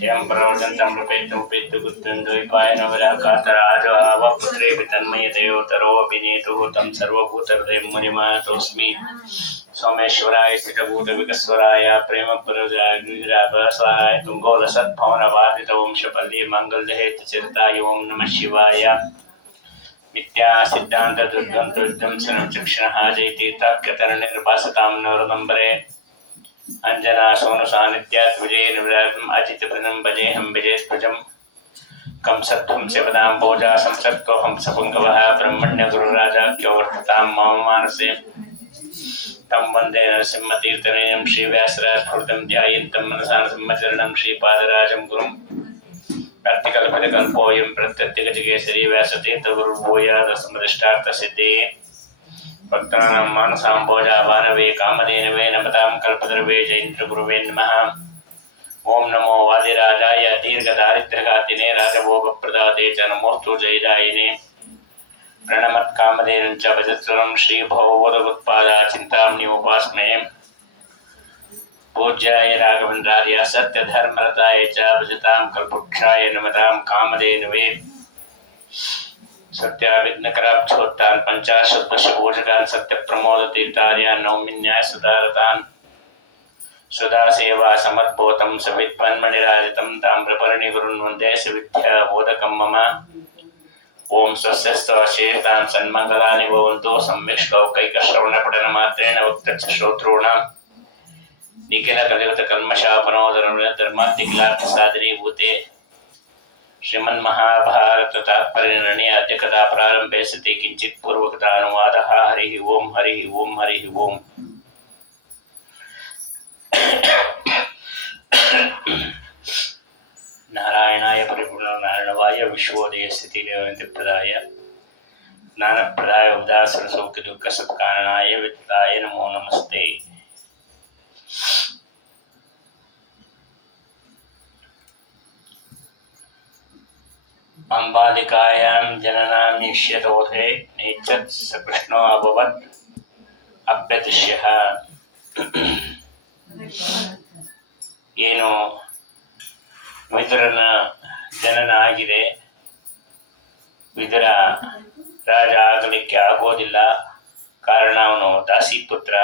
यं प्रवचन्तं रूपेत्तमुपेत्तु गुत्तुन्दुयिपायनवराकातराजो आवपुत्रेऽपि तन्मयतयोतरोऽपि नेतुः तं सर्वभूतहृदयं मुनिमातोऽस्मि सोमेश्वराय स्थितभूतविकस्वराय प्रेमपुरजाय तुङ्गोदसद्भवनवादितवंशपल्ली माङ्गल्यहेतुचिरताय ॐ नमः शिवाय विद्या सिद्धांत दुर्गंतुद्धं सनं चक्षणः जयतीर्थाख्यतरणिर्भासतां नवरदम्बरे अंजना सोनु सानिध्यात् विजयेन विराजम् अजितप्रदं भजेऽहं विजयध्वजं कंसध्वंस्य पदां भोजा संसक्तो हंसपुङ्गवः ब्रह्मण्यगुरुराजाख्यो वर्ततां मम मानसे तं वन्दे नरसिंहतीर्थनेयं श्रीव्यासराजस्फुरतं ध्यायन्तं मनसा नरसिंहचरणं श्रीपादराजं गुरुं प्राप्तिकल्पतकल्पोऽयं प्रत्यत्यगजकेसरी व्यासतीर्थगुरुर्भूयादस्मदिष्टार्थसिद्धये भक्तानां मानसाम्भोजावानवे कामधेनवे नमतां कल्पतरुवे जयेन्द्रगुरुवे नमः। ओं नमो वादिराजाय दीर्घदारिद्र्यघातिने राजभोगप्रदाते च नमोऽस्तु जयदायिने प्रणमत्कामधेनुं च भजस्वरं श्रीभवबोधगुत्पादा चिन्तामणि उपास्महे पूज्याय राघवेन्द्रार्य सत्यधर्मरताय च भजतां कल्पवृक्षाय नमतां कामधेनवे सत्याविघ्नकराब्धोत्तान् पञ्चाशद्वर्षपूजकान् सत्यप्रमोदतीर्थार्यान् नौमिन्याय सुधारतान् सुधासेवा समर्पोतं सविद्वन्मणिराजितं ताम्रपर्णिगुरुन् वन्दे सविद्याबोधकं मम। ओं स्वस्यस्तवशेषतान् सन्मङ्गलानि भवन्तु सम्यक्श्लौकैकश्रवणपठनमात्रेण वक्तश्रोतॄणां निखिलकलियुतकल्मषापनोदरमार्तिकिलार्थसाधनीभूते श्रीमन्महाभारत तात्पर्यनिर्णय अद्य कथा प्रारंभे सति किंचित् पूर्वकथानुवादः। हरिः ओं हरिः ओं हरिः ओं। नारायणाय परिपूर्णनारायणवाय विश्वोदय स्थितिलयोनित्यप्रदाय ज्ञानप्रदाय उदासनसौख्यदुःखसत्कारणाय विद्याय नमो नमस्ते। अंबालिकायां जननां निश्यतोथे नेच्छत् स कृष्णो अभवत् अप्यदृश्यः। ಏನು ವಿದುರನ ಜನನ ಆಗಿದೆ, ವಿದುರ ರಾಜ ಆಗಲಿಕ್ಕೆ ಆಗೋದಿಲ್ಲ, ಕಾರಣ ಅವನು ದಾಸಿ ಪುತ್ರ.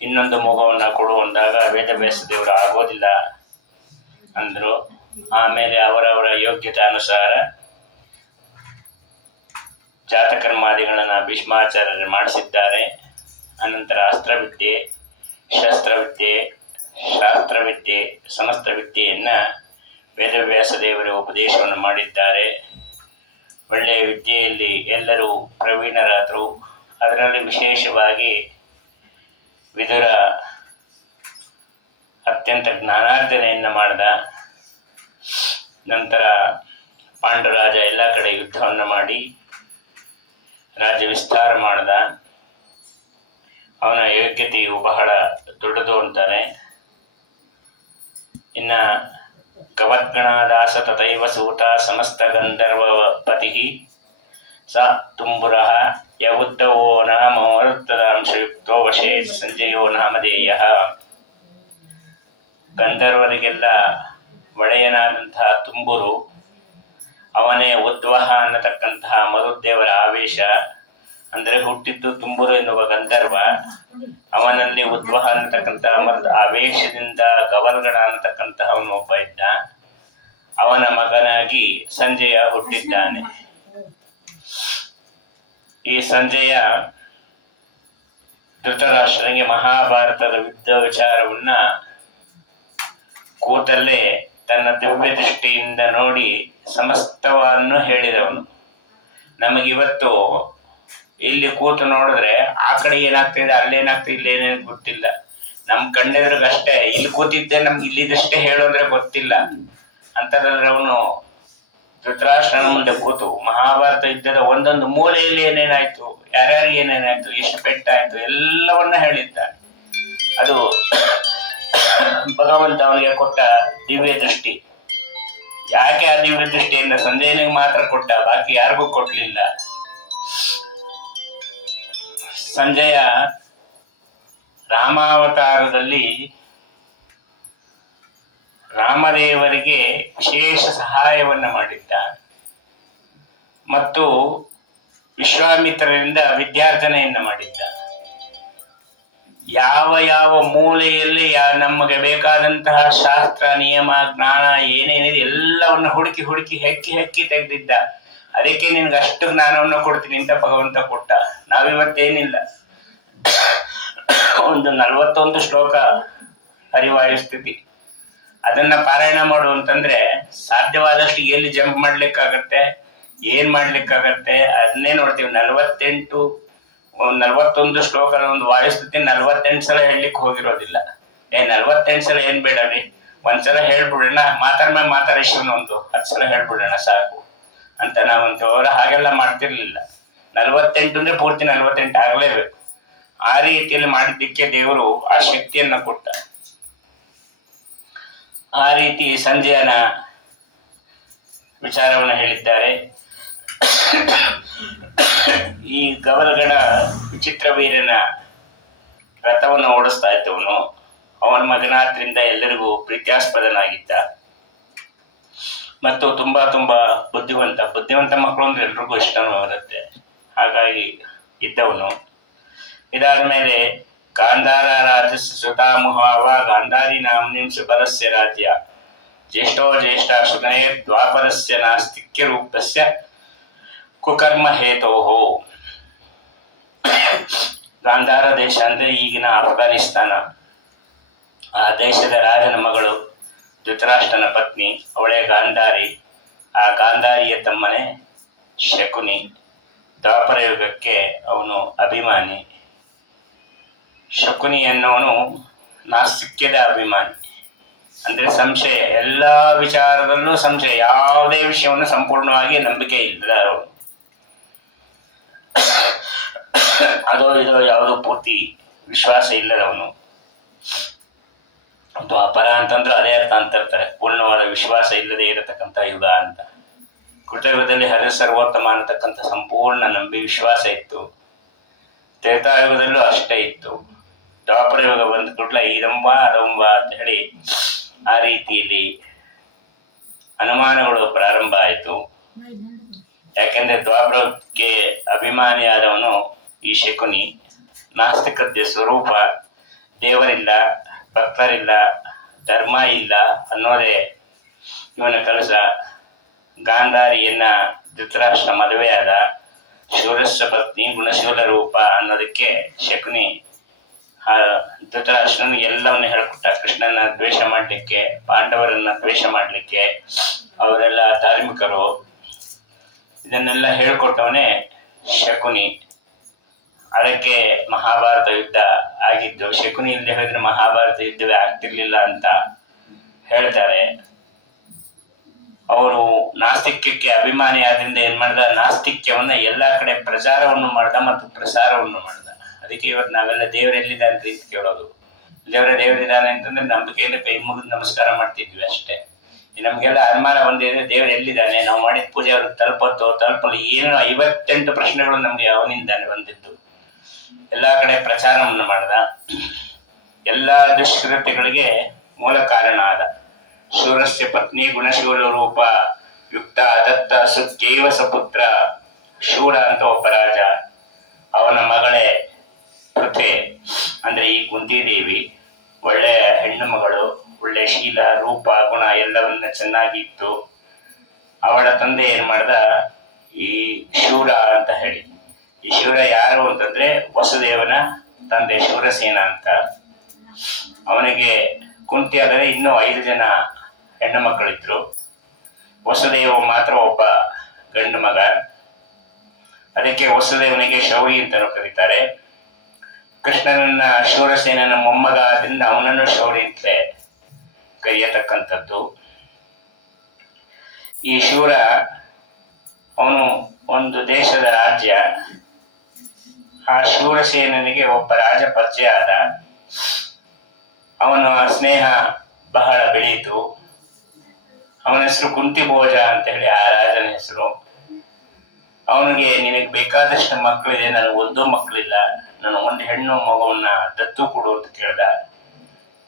ಇನ್ನೊಂದು ಮಗುವನ್ನು ಕೊಡು ಅಂದಾಗ ವೇದವ್ಯಾಸ ದೇವರು ಆಗೋದಿಲ್ಲ ಅಂದರು. ಆಮೇಲೆ ಅವರವರ ಯೋಗ್ಯತೆ ಅನುಸಾರ ಜಾತಕರ್ಮಾದಿಗಳನ್ನು ಭೀಷ್ಮಾಚಾರ್ಯರು ಮಾಡಿಸಿದ್ದಾರೆ. ಅನಂತರ ಅಸ್ತ್ರವಿದ್ಯೆ, ಶಸ್ತ್ರವಿದ್ಯೆ, ಶಾಸ್ತ್ರವಿದ್ಯೆ, ಸಮಸ್ತ ವಿದ್ಯೆಯನ್ನು ವೇದವ್ಯಾಸ ದೇವರ ಉಪದೇಶವನ್ನು ಮಾಡಿದ್ದಾರೆ. ಒಳ್ಳೆಯ ವಿದ್ಯೆಯಲ್ಲಿ ಎಲ್ಲರೂ ಪ್ರವೀಣರಾದರು. ಅದರಲ್ಲಿ ವಿಶೇಷವಾಗಿ ವಿದುರ ಅತ್ಯಂತ ಜ್ಞಾನಾರ್ಜನೆಯನ್ನು ಮಾಡಿದ. ನಂತರ ಪಾಂಡುರಾಜ ಎಲ್ಲ ಕಡೆ ಯುದ್ಧವನ್ನು ಮಾಡಿ ರಾಜ್ಯ ವಿಸ್ತಾರ ಮಾಡಿದ. ಅವನ ಯೋಗ್ಯತೆಯು ಬಹಳ ದೊಡ್ಡದು ಅಂತಾನೆ. ಇನ್ನು ಕವದ್ಗಣಾದಾಸ ತಥೈವ ಸೂತ ಸಮಸ್ತ ಗಂಧರ್ವಪತಿ ಸ ತುಂಬುರಃ ಯವುದ್ದವೋ ನಾಮ ಮರುತ್ತದಾಂಶಯುಕ್ತೋ ವಶೇ ಸಂಜಯೋ ನಾಮಧೇಯಃ. ಗಂಧರ್ವರಿಗೆಲ್ಲ ಒಡೆಯನಾದಂತಹ ತುಂಬುರು, ಅವನೇ ಉದ್ವಹ ಅನ್ನತಕ್ಕಂತಹ ಮರುದೇವರ ಆವೇಶ. ಅಂದರೆ ಹುಟ್ಟಿದ್ದು ತುಂಬುರು ಎನ್ನುವ ಗಂಧರ್ವ, ಅವನಲ್ಲಿ ಉದ್ವಹ ಅನ್ನತಕ್ಕಂತಹ ಮರದ ಆವೇಶದಿಂದ ಗವಲ್ಗಣ ಅನ್ನತಕ್ಕಂತಹ ಅವನು ಒಬ್ಬ ಇದ್ದ. ಅವನ ಮಗನಾಗಿ ಸಂಜಯ ಹುಟ್ಟಿದ್ದಾನೆ. ಈ ಸಂಜಯ ಧೃತರಾಷ್ಟ್ರನಿಗೆ ಮಹಾಭಾರತದ ಯುದ್ಧ ವಿಚಾರವನ್ನ ಕೂತಲ್ಲೇ ತನ್ನ ದಿವ್ಯ ದೃಷ್ಟಿಯಿಂದ ನೋಡಿ ಸಮಸ್ತವನ್ನು ಹೇಳಿದವನು. ನಮಗಿವತ್ತು ಇಲ್ಲಿ ಕೂತು ನೋಡಿದ್ರೆ ಆ ಕಡೆ ಏನಾಗ್ತಿದೆ, ಅಲ್ಲೇನಾಗ್ತಿದೆ, ಇಲ್ಲೇನೇನು ಗೊತ್ತಿಲ್ಲ. ನಮ್ಮ ಕಣ್ಣೆದ್ರಿಗಷ್ಟೇ ಇಲ್ಲಿ ಕೂತಿದ್ದೆ, ನಮ್ಗೆ ಇಲ್ಲಿದಷ್ಟೇ ಹೇಳೋದ್ರೆ ಗೊತ್ತಿಲ್ಲ. ಅಂಥದ್ರಲ್ಲಿ ಅವನು ಧೃತರಾಷ್ಟ್ರನ ಮುಂದೆ ಕೂತು ಮಹಾಭಾರತ ಯುದ್ಧದ ಒಂದೊಂದು ಮೂಲೆಯಲ್ಲಿ ಏನೇನಾಯ್ತು, ಯಾರ್ಯಾರಿಗೆ ಏನೇನಾಯ್ತು, ಎಷ್ಟು ಪೆಟ್ಟಾಯ್ತು ಎಲ್ಲವನ್ನ ಹೇಳಿದ್ದಾನೆ. ಅದು ಭಗವಂತ ಅವನಿಗೆ ಕೊಟ್ಟ ದಿವ್ಯ ದೃಷ್ಟಿ. ಯಾಕೆ ಆ ದಿವ್ಯ ದೃಷ್ಟಿಯಿಂದ ಸಂಜಯನಿಗೆ ಮಾತ್ರ ಕೊಟ್ಟ, ಬಾಕಿ ಯಾರಿಗೂ ಕೊಡ್ಲಿಲ್ಲ. ಸಂಜಯ ರಾಮಾವತಾರದಲ್ಲಿ ರಾಮದೇವರಿಗೆ ವಿಶೇಷ ಸಹಾಯವನ್ನು ಮಾಡಿದ್ದ ಮತ್ತು ವಿಶ್ವಾಮಿತ್ರರಿಂದ ವಿದ್ಯಾರ್ಜನೆಯನ್ನು ಮಾಡಿದ್ದ. ಯಾವ ಯಾವ ಮೂಲೆಯಲ್ಲಿ ನಮಗೆ ಬೇಕಾದಂತಹ ಶಾಸ್ತ್ರ ನಿಯಮ ಜ್ಞಾನ ಏನೇನಿದೆ ಎಲ್ಲವನ್ನು ಹುಡುಕಿ ಹುಡುಕಿ ಹೆಕ್ಕಿ ತೆಗೆದಿದ್ದ. ಅದಕ್ಕೆ ನಿನ್ಗೆ ಅಷ್ಟು ಜ್ಞಾನವನ್ನು ಕೊಡ್ತೀನಿ ಅಂತ ಭಗವಂತ ಕೊಟ್ಟ. ನಾವಿವತ್ತೇನಿಲ್ಲ, ಒಂದು 41 ಶ್ಲೋಕ ಹರಿವಾಯು ಸ್ಥಿತಿ, ಅದನ್ನ ಪಾರಾಯಣ ಮಾಡು ಅಂತಂದ್ರೆ ಸಾಧ್ಯವಾದಷ್ಟು ಎಲ್ಲಿ ಜಂಪ್ ಮಾಡ್ಲಿಕ್ಕಾಗತ್ತೆ, ಏನ್ ಮಾಡ್ಲಿಕ್ಕಾಗತ್ತೆ ಅದನ್ನೇ ನೋಡ್ತೀವಿ. 41 ಶ್ಲೋಕದ ಒಂದು ವಾಯುಸ್ಥಿತಿ 48 ಸಲ ಹೇಳಲಿಕ್ಕೆ ಹೋಗಿರೋದಿಲ್ಲ. 48 ಸಲ ಏನ್ ಬೇಡ ರೀ, ಒಂದ್ಸಲ ಹೇಳ್ಬಿಡೋಣ, ಮಾತಾಡಿಸೋಣ, ಒಂದು 10 ಸಲ ಹೇಳ್ಬಿಡೋಣ ಸಾಕು ಅಂತ ನಾವಂತ. ಅವರು ಹಾಗೆಲ್ಲ ಮಾಡ್ತಿರ್ಲಿಲ್ಲ. 48 ಅಂದ್ರೆ ಪೂರ್ತಿ 48 ಆಗ್ಲೇಬೇಕು. ಆ ರೀತಿಯಲ್ಲಿ ಮಾಡಿದ್ದಕ್ಕೆ ದೇವರು ಆ ಶಕ್ತಿಯನ್ನ ಕೊಟ್ಟ. ಆ ರೀತಿ ಸಂಜಯನ ವಿಚಾರವನ್ನು ಹೇಳಿದ್ದಾರೆ. ಈ ಗವಲಗಡ ವಿಚಿತ್ರ ವೀರನ ರಥವನ್ನು ಓಡಿಸ್ತಾ ಇದ್ದವನು, ಅವನ ಮಗನಾದ್ರಿಂದ ಎಲ್ಲರಿಗೂ ಪ್ರೀತ್ಯಾಸ್ಪದನಾಗಿದ್ದ ಮತ್ತು ತುಂಬಾ ಬುದ್ಧಿವಂತ ಮಕ್ಕಳು ಅಂದ್ರೆ ಎಲ್ರಿಗೂ ಇಷ್ಟನೂ ಬರುತ್ತೆ, ಹಾಗಾಗಿ ಇದ್ದವನು. ಇದಾದ ಮೇಲೆ ಗಾಂಧಾರ ರಾಜಸ್ಯ ಸುತಾಮುಹಾವ ಗಾಂಧಾರಿ ನಾಮ್ನಿಂ ಸುಬಲಸ್ಯ ರಾಜ್ಯ ಜ್ಯೇಷ್ಠೋ ಜ್ಯೇಷ್ಠ ಸುತನೇ ದ್ವಾಪರಸ್ಯ ನಾಸ್ತಿಕ್ಯ ರೂಪಸ್ಯ ಕುಕರ್ಮ ಹೇತೋಹೋ. ಗಾಂಧಾರ ದೇಶ ಅಂದ್ರೆ ಈಗಿನ ಅಫ್ಘಾನಿಸ್ತಾನ. ಆ ದೇಶದ ರಾಜನ ಮಗಳು ಧೃತರಾಷ್ಟ್ರನ ಪತ್ನಿ, ಅವಳೇ ಗಾಂಧಾರಿ. ಆ ಗಾಂಧಾರಿಯ ತಮ್ಮನೇ ಶಕುನಿ. ದ್ವಾಪರ ಯುಗಕ್ಕೆ ಅವನು ಅಭಿಮಾನಿ. ಶಕುನಿ ಎನ್ನುವನು ನಾಸ್ತಿಕ್ಯದ ಅಭಿಮಾನಿ, ಅಂದ್ರೆ ಸಂಶಯ, ಎಲ್ಲ ವಿಚಾರದಲ್ಲೂ ಸಂಶಯ, ಯಾವುದೇ ವಿಷಯವನ್ನು ಸಂಪೂರ್ಣವಾಗಿ ನಂಬಿಕೆ ಇಲ್ಲದವನು. ಅದೋ ಇದೋ ಯಾವುದೋ ಪೂರ್ತಿ ವಿಶ್ವಾಸ ಇಲ್ಲದವನು. ದ್ವಾಪರ ಅಂತಂದ್ರೆ ಅದೇ ಅರ್ಥ ಅಂತಿರ್ತಾರೆ, ಪೂರ್ಣವಾದ ವಿಶ್ವಾಸ ಇಲ್ಲದೆ ಇರತಕ್ಕಂಥ ಯುಗ ಅಂತ. ಕೃತಯುಗದಲ್ಲಿ ಹರಿ ಸರ್ವೋತ್ತಮ ಅನ್ನತಕ್ಕಂಥ ಸಂಪೂರ್ಣ ವಿಶ್ವಾಸ ಇತ್ತು. ತ್ರೇತಾಯುಗದಲ್ಲೂ ಅಷ್ಟೇ ಇತ್ತು. ದ್ವಾಪರ ಯುಗ ಬಂದ ಕೂಡಲೇ ಇದಂಬ ಅದಂಬ ಅಂತ ಹೇಳಿ ಆ ರೀತಿಯಲ್ಲಿ ಅನುಮಾನಗಳು ಪ್ರಾರಂಭ ಆಯಿತು. ಯಾಕೆಂದ್ರೆ ದ್ವಾಪರಕ್ಕೆ ಅಭಿಮಾನಿಯಾದವನು ಈ ಶಕುನಿ. ನಾಸ್ತಿಕತೆ ಸ್ವರೂಪ, ದೇವರಿಲ್ಲ, ಭಕ್ತರಿಲ್ಲ, ಧರ್ಮ ಇಲ್ಲ ಅನ್ನೋದೇ ಇವನ ಕೆಲಸ. ಗಾಂಧಾರಿಯನ್ನ ಧೃತರಾಷ್ಟ್ರ ಮದುವೆಯಾದ, ಶೂರಸ್ಯ ಪತ್ನಿ ಗುಣಶೀಲ ರೂಪ ಅನ್ನೋದಕ್ಕೆ ಶಕುನಿ ಧೃತರಾಷ್ಟ್ರನ ಎಲ್ಲವನ್ನ ಹೇಳ್ಕೊಟ್ಟ. ಕೃಷ್ಣನ ದ್ವೇಷ ಮಾಡಲಿಕ್ಕೆ, ಪಾಂಡವರನ್ನ ದ್ವೇಷ ಮಾಡಲಿಕ್ಕೆ, ಅವರೆಲ್ಲ ಧಾರ್ಮಿಕರು, ಇದನ್ನೆಲ್ಲ ಹೇಳ್ಕೊಟ್ಟವನೇ ಶಕುನಿ. ಅದಕ್ಕೆ ಮಹಾಭಾರತ ಯುದ್ಧ ಆಗಿದ್ದು. ಶಕುನಿ ಇಲ್ಲದೆ ಹೋದ್ರೆ ಮಹಾಭಾರತ ಯುದ್ಧವೇ ಆಗ್ತಿರ್ಲಿಲ್ಲ ಅಂತ ಹೇಳ್ತಾರೆ. ಅವರು ನಾಸ್ತಿಕ್ಯಕ್ಕೆ ಅಭಿಮಾನಿ ಆದ್ರಿಂದ ಏನ್ ಮಾಡ್ದ, ನಾಸ್ತಿಕ್ಯವನ್ನ ಎಲ್ಲಾ ಕಡೆ ಪ್ರಚಾರವನ್ನು ಮಾಡ್ದ ಮತ್ತು ಪ್ರಸಾರವನ್ನು ಮಾಡ್ದ. ಅದಕ್ಕೆ ಇವತ್ತು ನಾವೆಲ್ಲ ದೇವರೆಲ್ಲಿದ್ದಾನೆ ಅಂತ ಕೇಳೋದು. ದೇವರಿದ್ದಾನೆ ಅಂತಂದ್ರೆ ನಂಬಿಕೆಯಿಂದ ಕೈ ಮುಗಿದು ನಮಸ್ಕಾರ ಮಾಡ್ತಿದ್ವಿ ಅಷ್ಟೇ. ನಮ್ಗೆಲ್ಲ ಅನುಮಾನ ಬಂದಿದೆ, ದೇವರು ಎಲ್ಲಿದ್ದಾನೆ, ನಾವು ಮಾಡಿದ ಪೂಜೆ ಅವ್ರಿಗೆ ತಲುಪಲ್ಲಿ ಏನೋ 58 ಪ್ರಶ್ನೆಗಳು ನಮ್ಗೆ ಅವನಿಂದಾನೆ ಬಂದಿದ್ದು. ಎಲ್ಲಾ ಕಡೆ ಪ್ರಚಾರವನ್ನು ಮಾಡ್ದ. ಎಲ್ಲಾ ದುಷ್ಕೃತ್ಯಗಳಿಗೆ ಮೂಲ ಕಾರಣ ಆದ. ಶೂರಸ್ಯ ಪತ್ನಿ ಗುಣಶೂಲ ರೂಪ ಯುಕ್ತ ದತ್ತ ಸುಖೇವ ಸಪುತ್ರ. ಶೂರ ಅಂತ ಒಬ್ಬ ರಾಜ, ಅವನ ಮಗಳೇ ಕೃತೆ ಅಂದ್ರೆ ಈ ಕುಂತಿದೇವಿ. ಒಳ್ಳೆ ಹೆಣ್ಣು ಮಗಳು, ಒಳ್ಳೆ ಶೀಲ, ರೂಪ, ಗುಣ ಎಲ್ಲವನ್ನ ಚೆನ್ನಾಗಿತ್ತು. ಅವಳ ತಂದೆ ಏನ್ ಮಾಡ್ದ, ಈ ಶೂರ ಅಂತ ಹೇಳಿ. ಈ ಶೂರ ಯಾರು ಅಂತಂದ್ರೆ ವಸುದೇವನ ತಂದೆ ಶೂರಸೇನ ಅಂತ. ಅವನಿಗೆ ಕುಂತಿ ಆದರೆ ಇನ್ನೂ 5 ಜನ ಹೆಣ್ಣು ಮಕ್ಕಳಿದ್ರು. ವಸುದೇವ ಮಾತ್ರ ಒಬ್ಬ ಗಂಡು ಮಗ. ಅದಕ್ಕೆ ವಸುದೇವನಿಗೆ ಶೌರಿ ಅಂತಲೂ ಕರೀತಾರೆ. ಕೃಷ್ಣನನ್ನ ಶೂರಸೇನನ ಮೊಮ್ಮಗ ಆದ್ರಿಂದ ಅವನನ್ನು ಶೌರಿ ಅಂತಲೇ ಕರೆಯತಕ್ಕಂಥದ್ದು. ಈ ಶೂರ ಅವನು ಒಂದು ದೇಶದ ರಾಜ್ಯ. ಆ ಶೂರಸೇನನಿಗೆ ಒಬ್ಬ ರಾಜ ಪರಿಚಯ ಆದ. ಅವನ ಸ್ನೇಹ ಬಹಳ ಬೆಳೆಯಿತು. ಅವನ ಹೆಸರು ಕುಂತಿಭೋಜ ಅಂತ ಹೇಳಿ ಆ ರಾಜನ ಹೆಸರು. ಅವನಿಗೆ ನಿನಗೆ ಬೇಕಾದಷ್ಟು ಮಕ್ಕಳಿದೆ, ನನಗೆ ಒಂದೂ ಮಕ್ಕಳಿಲ್ಲ, ನಾನು ಒಂದು ಹೆಣ್ಣು ಮಗುವನ್ನ ದತ್ತು ಕೊಡು ಅಂತ ಕೇಳ್ದ.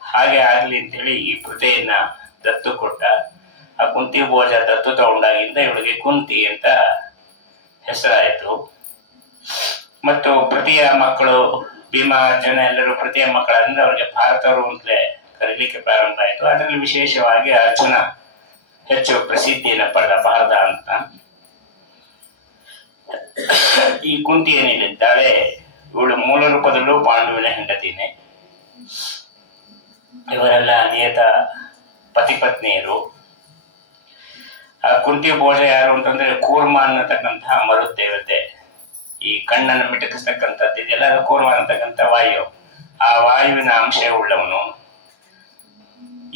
ಹಾಗೆ ಆಗ್ಲಿ ಅಂತೇಳಿ ಈ ಪೃಥೆಯನ್ನ ದತ್ತು ಕೊಟ್ಟ. ಆ ಕುಂತಿ ಭೋಜ ದತ್ತು ತಗೊಂಡಾಗಿಂದ ಇವಳಿಗೆ ಕುಂತಿ ಅಂತ ಹೆಸರಾಯಿತು. ಮತ್ತು ಪ್ರತಿಯ ಮಕ್ಕಳು ಭೀಮಾರ್ಜುನ ಎಲ್ಲರೂ ಪ್ರತಿಯ ಮಕ್ಕಳಂದ್ರೆ ಅವರಿಗೆ ಭಾರತರು ಅಂತಲೇ ಕರೀಲಿಕ್ಕೆ ಪ್ರಾರಂಭ ಆಯಿತು. ಅದರಲ್ಲಿ ವಿಶೇಷವಾಗಿ ಅರ್ಜುನ ಹೆಚ್ಚು ಪ್ರಸಿದ್ಧಿಯನ್ನು ಪಡೆದ ಭಾರತ ಅಂತ. ಈ ಕುಂತಿ ಏನಿದ್ದಾಳೆ ಇವಳು ಮೂಲ ರೂಪದಲ್ಲೂ ಪಾಂಡುವಿನ ಹೆಂಡತಿನೇ. ಇವರೆಲ್ಲ ನಿಯತ ಪತಿ ಪತ್ನಿಯರು. ಆ ಕುಂತಿ ಭೋಜ ಯಾರು ಅಂತಂದ್ರೆ ಕೂರ್ಮ ಅನ್ನತಕ್ಕಂತಹ ಮರುದೇವತೆ. ಈ ಕಣ್ಣನ್ನು ಮಿಟಕಿಸ್ತಕ್ಕಂಥದ್ದು ಇದೆಲ್ಲ ಕೂರ್ಮ ಅನ್ನತಕ್ಕಂಥ ವಾಯು, ಆ ವಾಯುವಿನ ಅಂಶ ಉಳ್ಳವನು.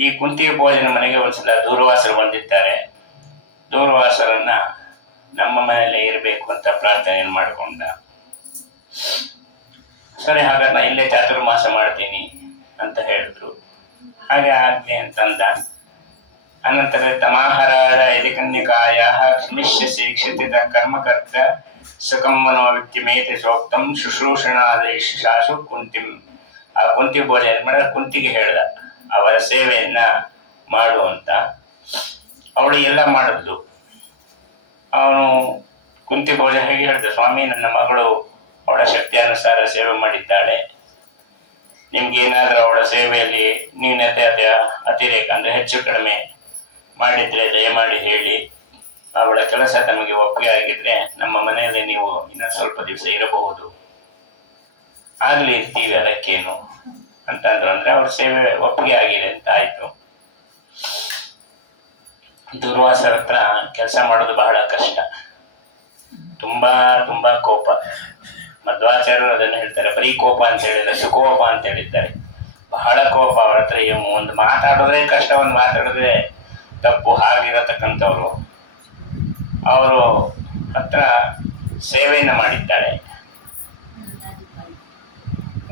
ಈ ಕುಂತಿ ಭೋಜನ ಮನೆಗೆ ಒಂದ್ಸಲ ದೂರ್ವಾಸರು ಬಂದಿದ್ದಾರೆ. ದೂರ್ವಾಸರನ್ನ ನಮ್ಮ ಮನೆಯಲ್ಲೇ ಇರಬೇಕು ಅಂತ ಪ್ರಾರ್ಥನೆಯನ್ನು ಮಾಡಿಕೊಂಡ. ಸರಿ, ಹಾಗಾದ್ರೆ ನಾ ಇಲ್ಲೇ ಚಾತುರ್ಮಾಸ ಮಾಡ್ತೀನಿ ಅಂತ ಹೇಳಿದ್ರು. ಹಾಗೆ ಆಗ್ಲಿ ಅಂತಂದ. ಅನಂತರ ತಮಾಹರಾದ ಯದಿಕನ್ಯಕಾಯ ಕ್ಷಮಿಷ್ಯಸಿ ಕ್ಷಿತಿತ ಕರ್ಮಕರ್ತ ಸುಖಂ ಮನೋವಿತ್ಯಮೇತಿ ಸೋಕ್ತಂ ಶುಶ್ರೂಷಣಾದೇಶಾಸು ಕುಂತಿಂ. ಆ ಕುಂತಿ ಭೋಜ ಮಾಡಿದ್ರೆ ಕುಂತಿಗೆ ಹೇಳ್ದ ಅವರ ಸೇವೆಯನ್ನ ಮಾಡು ಅಂತ. ಅವಳು ಎಲ್ಲ ಮಾಡಿದ್ಲು. ಅವನು ಕುಂತಿ ಭೋಜ ಹೇಗೆ ಹೇಳಿದ, ಸ್ವಾಮಿ ನನ್ನ ಮಗಳು ಅವಳ ಶಕ್ತಿಯಾನುಸಾರ ಸೇವೆ ಮಾಡಿದ್ದಾಳೆ. ನಿಮ್ಗೇನಾದ್ರೂ ಅವಳ ಸೇವೆಯಲ್ಲಿ ನ್ಯೂನತೆ ಅಥವಾ ಅತಿರೇಕ ಅಂದರೆ ಹೆಚ್ಚು ಕಡಿಮೆ ಮಾಡಿದ್ರೆ ದಯಮಾಡಿ ಹೇಳಿ. ಅವಳ ಕೆಲಸ ತಮಗೆ ಒಪ್ಪಿಗೆ ಆಗಿದ್ರೆ ನಮ್ಮ ಮನೆಯಲ್ಲಿ ನೀವು ಇನ್ನೊಂದು ಸ್ವಲ್ಪ ದಿವಸ ಇರಬಹುದು. ಆಗ್ಲಿ ಇರ್ತೀವಿ, ಅದಕ್ಕೇನು ಅಂತಂದ್ರು. ಅಂದ್ರೆ ಅವ್ರ ಸೇವೆ ಒಪ್ಪಿಗೆ ಆಗಿದೆ ಅಂತ ಆಯ್ತು. ದುರ್ವಾಸರ ಹತ್ರ ಕೆಲಸ ಮಾಡೋದು ಬಹಳ ಕಷ್ಟ. ತುಂಬಾ ತುಂಬಾ ಕೋಪ. ಮಧ್ವಾಚಾರ್ಯರು ಅದನ್ನು ಹೇಳ್ತಾರೆ, ಬರೀ ಕೋಪ ಅಂತ ಹೇಳಿದ್ರೆ ಸುಕೋಪ ಅಂತ ಹೇಳಿದ್ದಾರೆ. ಬಹಳ ಕೋಪ ಅವ್ರ ಹತ್ರ. ಒಂದು ಮಾತಾಡೋದೇ ಕಷ್ಟ, ಒಂದು ಮಾತಾಡಿದ್ರೆ ತಪ್ಪು, ಹಾಗಿರತಕ್ಕಂಥವ್ರು. ಅವರು ಹತ್ರ ಸೇವೆಯನ್ನು ಮಾಡಿದ್ದಾಳೆ.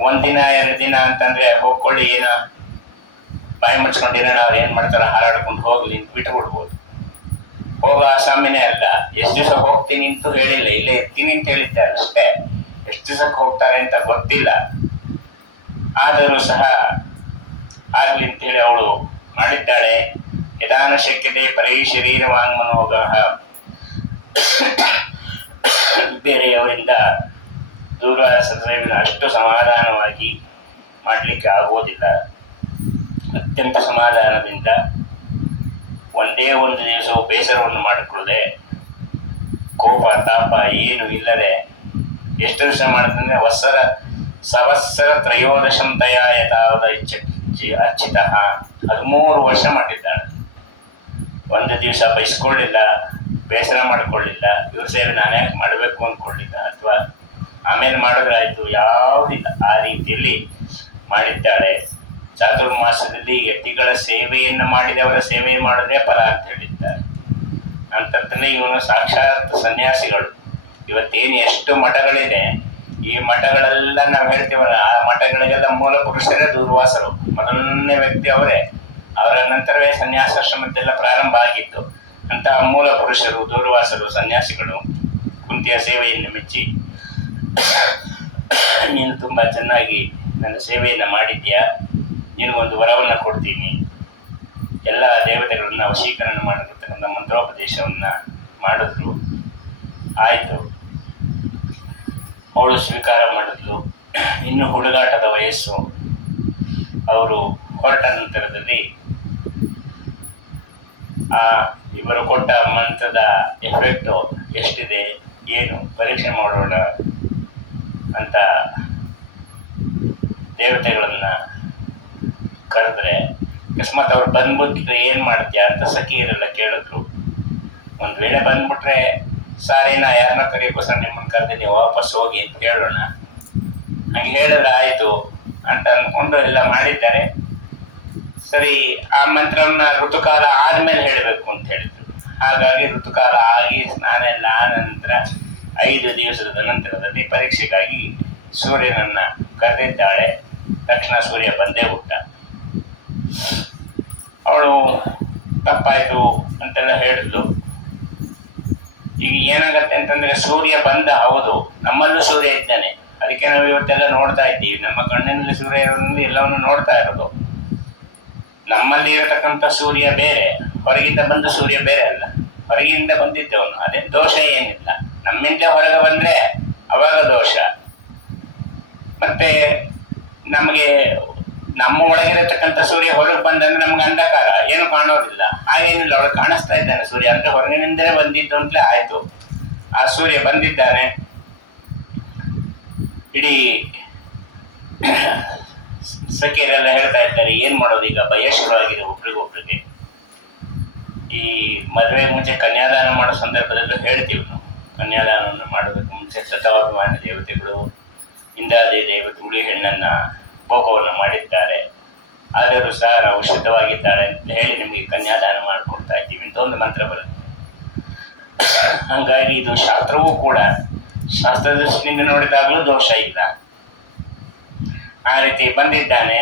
ಒಂದಿನ 2 ದಿನ ಅಂತಂದ್ರೆ ಹೋಗ್ಕೊಳ್ಳಿ, ಏನೋ ಬಾಯಿ ಮುಚ್ಕೊಂಡಿರೋಣ, ಅವ್ರು ಏನ್ ಮಾಡ್ತಾರ ಹಾರಾಡ್ಕೊಂಡು ಹೋಗ್ಲಿ ಅಂತ ಬಿಟ್ಟು ಬಿಡ್ಬೋದು. ಹೋಗೋ ಆಸಾಮಿನೇ ಅಲ್ಲ. ಎಷ್ಟು ದಿವಸ ಹೋಗ್ತೀನಿ ಅಂತೂ ಹೇಳಿಲ್ಲ, ಇಲ್ಲೇ ಇರ್ತೀನಿ ಅಂತ ಹೇಳಿದ್ದಾರೆ ಅಷ್ಟೇ. ಎಷ್ಟು ದಿವಸಕ್ಕೆ ಹೋಗ್ತಾರೆ ಅಂತ ಗೊತ್ತಿಲ್ಲ. ಆದರೂ ಸಹ ಆಗ್ಲಿ ಅಂತೇಳಿ ಅವಳು ಮಾಡಿದ್ದಾಳೆ. ಯದಾನ ಶಕ್ಯತೆ ಪರೈ ಶರೀರ ವಾಂಗ್ಮನೋಗ. ಬೇರೆಯವರಿಂದ ದೂರ್ವಾಸ ಸೇವೆಯನ್ನು ಅಷ್ಟು ಸಮಾಧಾನವಾಗಿ ಮಾಡಲಿಕ್ಕೆ ಆಗುವುದಿಲ್ಲ. ಅತ್ಯಂತ ಸಮಾಧಾನದಿಂದ ಒಂದೇ ಒಂದು ದಿವಸ ಬೇಸರವನ್ನು ಮಾಡಿಕೊಳ್ಳದೆ, ಕೋಪ ತಾಪ ಏನು ಇಲ್ಲದೆ ಎಷ್ಟು ದಿವಸ ಮಾಡುತ್ತಂದ್ರೆ ಸಂವತ್ಸರ ತ್ರಯೋದಶಂತಯ ಯಥಾವದ ಅರ್ಚಿತ 13 ವರ್ಷ ಮಾಡಿದ್ದಾಳೆ. ಒಂದು ದಿವಸ ಬಯಸ್ಕೊಳ್ಳಿಲ್ಲ, ಬೇಸರ ಮಾಡಿಕೊಳ್ಳಿಲ್ಲ, ಇವ್ರ ಸೇವೆ ನಾನು ಯಾಕೆ ಮಾಡಬೇಕು ಅಂದ್ಕೊಳ್ಳಿಲ್ಲ, ಅಥವಾ ಆಮೇಲೆ ಮಾಡಿದ್ರಾಯ್ತು, ಯಾವುದಿಲ್ಲ. ಆ ರೀತಿಯಲ್ಲಿ ಮಾಡಿದ್ದಾಳೆ. ಚಾತುರ್ಮಾಸದಲ್ಲಿ ಯತಿಗಳ ಸೇವೆಯನ್ನು ಮಾಡಿದವರ ಸೇವೆ ಮಾಡಿದ್ರೆ ಫಲ ಅಂತ ಹೇಳಿದ್ದಾರೆ. ಅಂತಂದ್ರೆ ಇವನು ಸಾಕ್ಷಾತ್ ಸನ್ಯಾಸಿಗಳು. ಇವತ್ತೇನು ಎಷ್ಟು ಮಠಗಳಿದೆ, ಈ ಮಠಗಳೆಲ್ಲ ನಾವು ಹೇಳ್ತೀವಲ್ಲ, ಆ ಮಠಗಳಿಗೆಲ್ಲ ಮೂಲ ಪುರುಷರೇ ದೂರ್ವಾಸರು. ಮೊದಲನೇ ವ್ಯಕ್ತಿ ಅವರೇ. ಅವರ ನಂತರವೇ ಸನ್ಯಾಸಾಶ್ರಮದ್ದೆಲ್ಲ ಪ್ರಾರಂಭ ಆಗಿತ್ತು. ಅಂತಹ ಮೂಲ ಪುರುಷರು ದೂರ್ವಾಸರು ಸನ್ಯಾಸಿಗಳು ಕುಂತಿಯ ಸೇವೆಯನ್ನು ಮೆಚ್ಚಿ, ನೀನು ತುಂಬಾ ಚೆನ್ನಾಗಿ ನನ್ನ ಸೇವೆಯನ್ನು ಮಾಡಿದ್ಯಾ, ನಿನಗೊಂದು ವರವನ್ನು ಕೊಡ್ತೀನಿ, ಎಲ್ಲ ದೇವತೆಗಳನ್ನ ವಶೀಕರಣ ಮಾಡಿರ್ತಕ್ಕಂಥ ಮಂತ್ರೋಪದೇಶವನ್ನ ಮಾಡಿದ್ರು. ಆಯಿತು, ಅವಳು ಸ್ವೀಕಾರ ಮಾಡಿದ್ಲು. ಇನ್ನು ಹುಡುಗಾಟದ ವಯಸ್ಸು. ಅವರು ಹೊರಟ ನಂತರದಲ್ಲಿ ಇವರು ಕೊಟ್ಟ ಮಂತ್ರದ ಎಫೆಕ್ಟು ಎಷ್ಟಿದೆ ಏನು ಪರೀಕ್ಷೆ ಮಾಡೋಣ ಅಂತ ದೇವತೆಗಳನ್ನ ಕರೆದ್ರೆ, ಅಕಸ್ಮಾತ್ ಅವ್ರು ಬಂದ್ಬಿಟ್ರೆ ಏನ್ ಮಾಡ್ತೀಯ ಅಂತ ಸಖಿಯರೆಲ್ಲ ಕೇಳಿದ್ರು. ಒಂದ್ ವೇಳೆ ಬಂದ್ಬಿಟ್ರೆ ಸಾರಿ, ನಾ ಯಾರನ್ನ ಕರೆಯೋಕ್ಕೋಸ್ಕರ ನಿಮ್ಮನ್ನ ಕರೆದು ನೀವು ವಾಪಸ್ ಹೋಗಿ ಅಂತ ಹೇಳೋಣ. ಹಂಗೆ ಹೇಳಿದ್ರೆ ಆಯ್ತು ಅಂತ ಅಂದ್ಕೊಂಡು ಎಲ್ಲ ಮಾಡಿದ್ದಾರೆ. ಸರಿ, ಆ ಮಂತ್ರವನ್ನ ಋತುಕಾಲ ಆದ್ಮೇಲೆ ಹೇಳಬೇಕು ಅಂತ ಹೇಳಿದ್ರು. ಹಾಗಾಗಿ ಋತುಕಾಲ ಆಗಿ ಸ್ನಾನ ಎಲ್ಲ ಆದ ನಂತರ 5 ದಿವಸದ ನಂತರದಲ್ಲಿ ಪರೀಕ್ಷೆಗಾಗಿ ಸೂರ್ಯನನ್ನ ಕರೆದಿದ್ದಾಳೆ. ತಕ್ಷಣ ಸೂರ್ಯ ಬಂದೇ ಹುಟ್ಟ. ಅವಳು ತಪ್ಪಾಯ್ತು ಅಂತೆಲ್ಲ ಹೇಳಿದ್ಲು. ಈಗ ಏನಾಗತ್ತೆ ಅಂತಂದ್ರೆ, ಸೂರ್ಯ ಬಂದ, ಹೌದು ನಮ್ಮಲ್ಲೂ ಸೂರ್ಯ ಇದ್ದಾನೆ, ಅದಕ್ಕೆ ನಾವು ಇವತ್ತೆಲ್ಲ ನೋಡ್ತಾ ಇದ್ದೀವಿ. ನಮ್ಮ ಕಣ್ಣಿನಲ್ಲಿ ಸೂರ್ಯ ಇರೋದ್ರಿಂದ ಎಲ್ಲವನ್ನು ನೋಡ್ತಾ ಇರೋದು. ನಮ್ಮಲ್ಲಿ ಇರತಕ್ಕಂಥ ಸೂರ್ಯ ಬೇರೆ, ಹೊರಗಿಂದ ಬಂದ ಸೂರ್ಯ ಬೇರೆ ಅಲ್ಲ. ಹೊರಗಿಂದ ಬಂದಿದ್ದವನು, ಅದೇ ದೋಷ ಏನಿಲ್ಲ. ನಮ್ಮಿಂದ ಹೊರಗೆ ಬಂದ್ರೆ ಅವಾಗ ದೋಷ. ಮತ್ತೆ ನಮಗೆ ನಮ್ಮ ಒಳಗಿರತಕ್ಕಂಥ ಸೂರ್ಯ ಹೊರಗೆ ಬಂದಂದ್ರೆ ನಮ್ಗೆ ಅಂಧಕಾರ, ಏನು ಕಾಣೋದಿಲ್ಲ. ಹಾಗೇನಿಲ್ಲ, ಒಳಗೆ ಕಾಣಿಸ್ತಾ ಇದ್ದಾನೆ ಸೂರ್ಯ, ಅಂದ್ರೆ ಹೊರಗಿನಿಂದಲೇ ಬಂದಿದ್ದು ಅಂತಲೇ ಆಯ್ತು. ಆ ಸೂರ್ಯ ಬಂದಿದ್ದಾನೆ. ಇಡೀ ಸಖಿಯರೆಲ್ಲ ಹೇಳ್ತಾ ಇದ್ದಾರೆ, ಏನ್ ಮಾಡೋದು ಈಗ, ಬಯಸ್ಕರಾಗಿದೆ ಒಬ್ರಿಗೊಬ್ರಿಗೆ. ಈ ಮದುವೆ ಮುಂಚೆ ಕನ್ಯಾದಾನ ಮಾಡೋ ಸಂದರ್ಭದಲ್ಲೂ ಹೇಳ್ತೀವಿ ನಾವು, ಕನ್ಯಾದಾನವನ್ನು ಮಾಡೋದಕ್ಕೆ ಮುಂಚೆ ಸತವಾಭಿಮಾನ ದೇವತೆಗಳು, ಇಂದಾದಿ ದೇವತೆಗಳು ಹೆಣ್ಣನ್ನ ಭೋಗವನ್ನು ಮಾಡಿದ್ದಾರೆ, ಆದರೂ ಸಹ ನಾವು ಶುದ್ಧವಾಗಿದ್ದಾಳೆ ಅಂತ ಹೇಳಿ ನಿಮಗೆ ಕನ್ಯಾದಾನ ಮಾಡಿಕೊಡ್ತಾ ಇದ್ದೀವಿ ಅಂತ ಒಂದು ಮಂತ್ರ ಬರುತ್ತೆ. ಹಂಗಾಗಿ ಇದು ಶಾಸ್ತ್ರವೂ ಕೂಡ, ಶಾಸ್ತ್ರ ದೃಷ್ಟಿಯಿಂದ ನೋಡಿದಾಗಲೂ ದೋಷ ಇಲ್ಲ. ಆ ರೀತಿ ಬಂದಿದ್ದಾನೆ.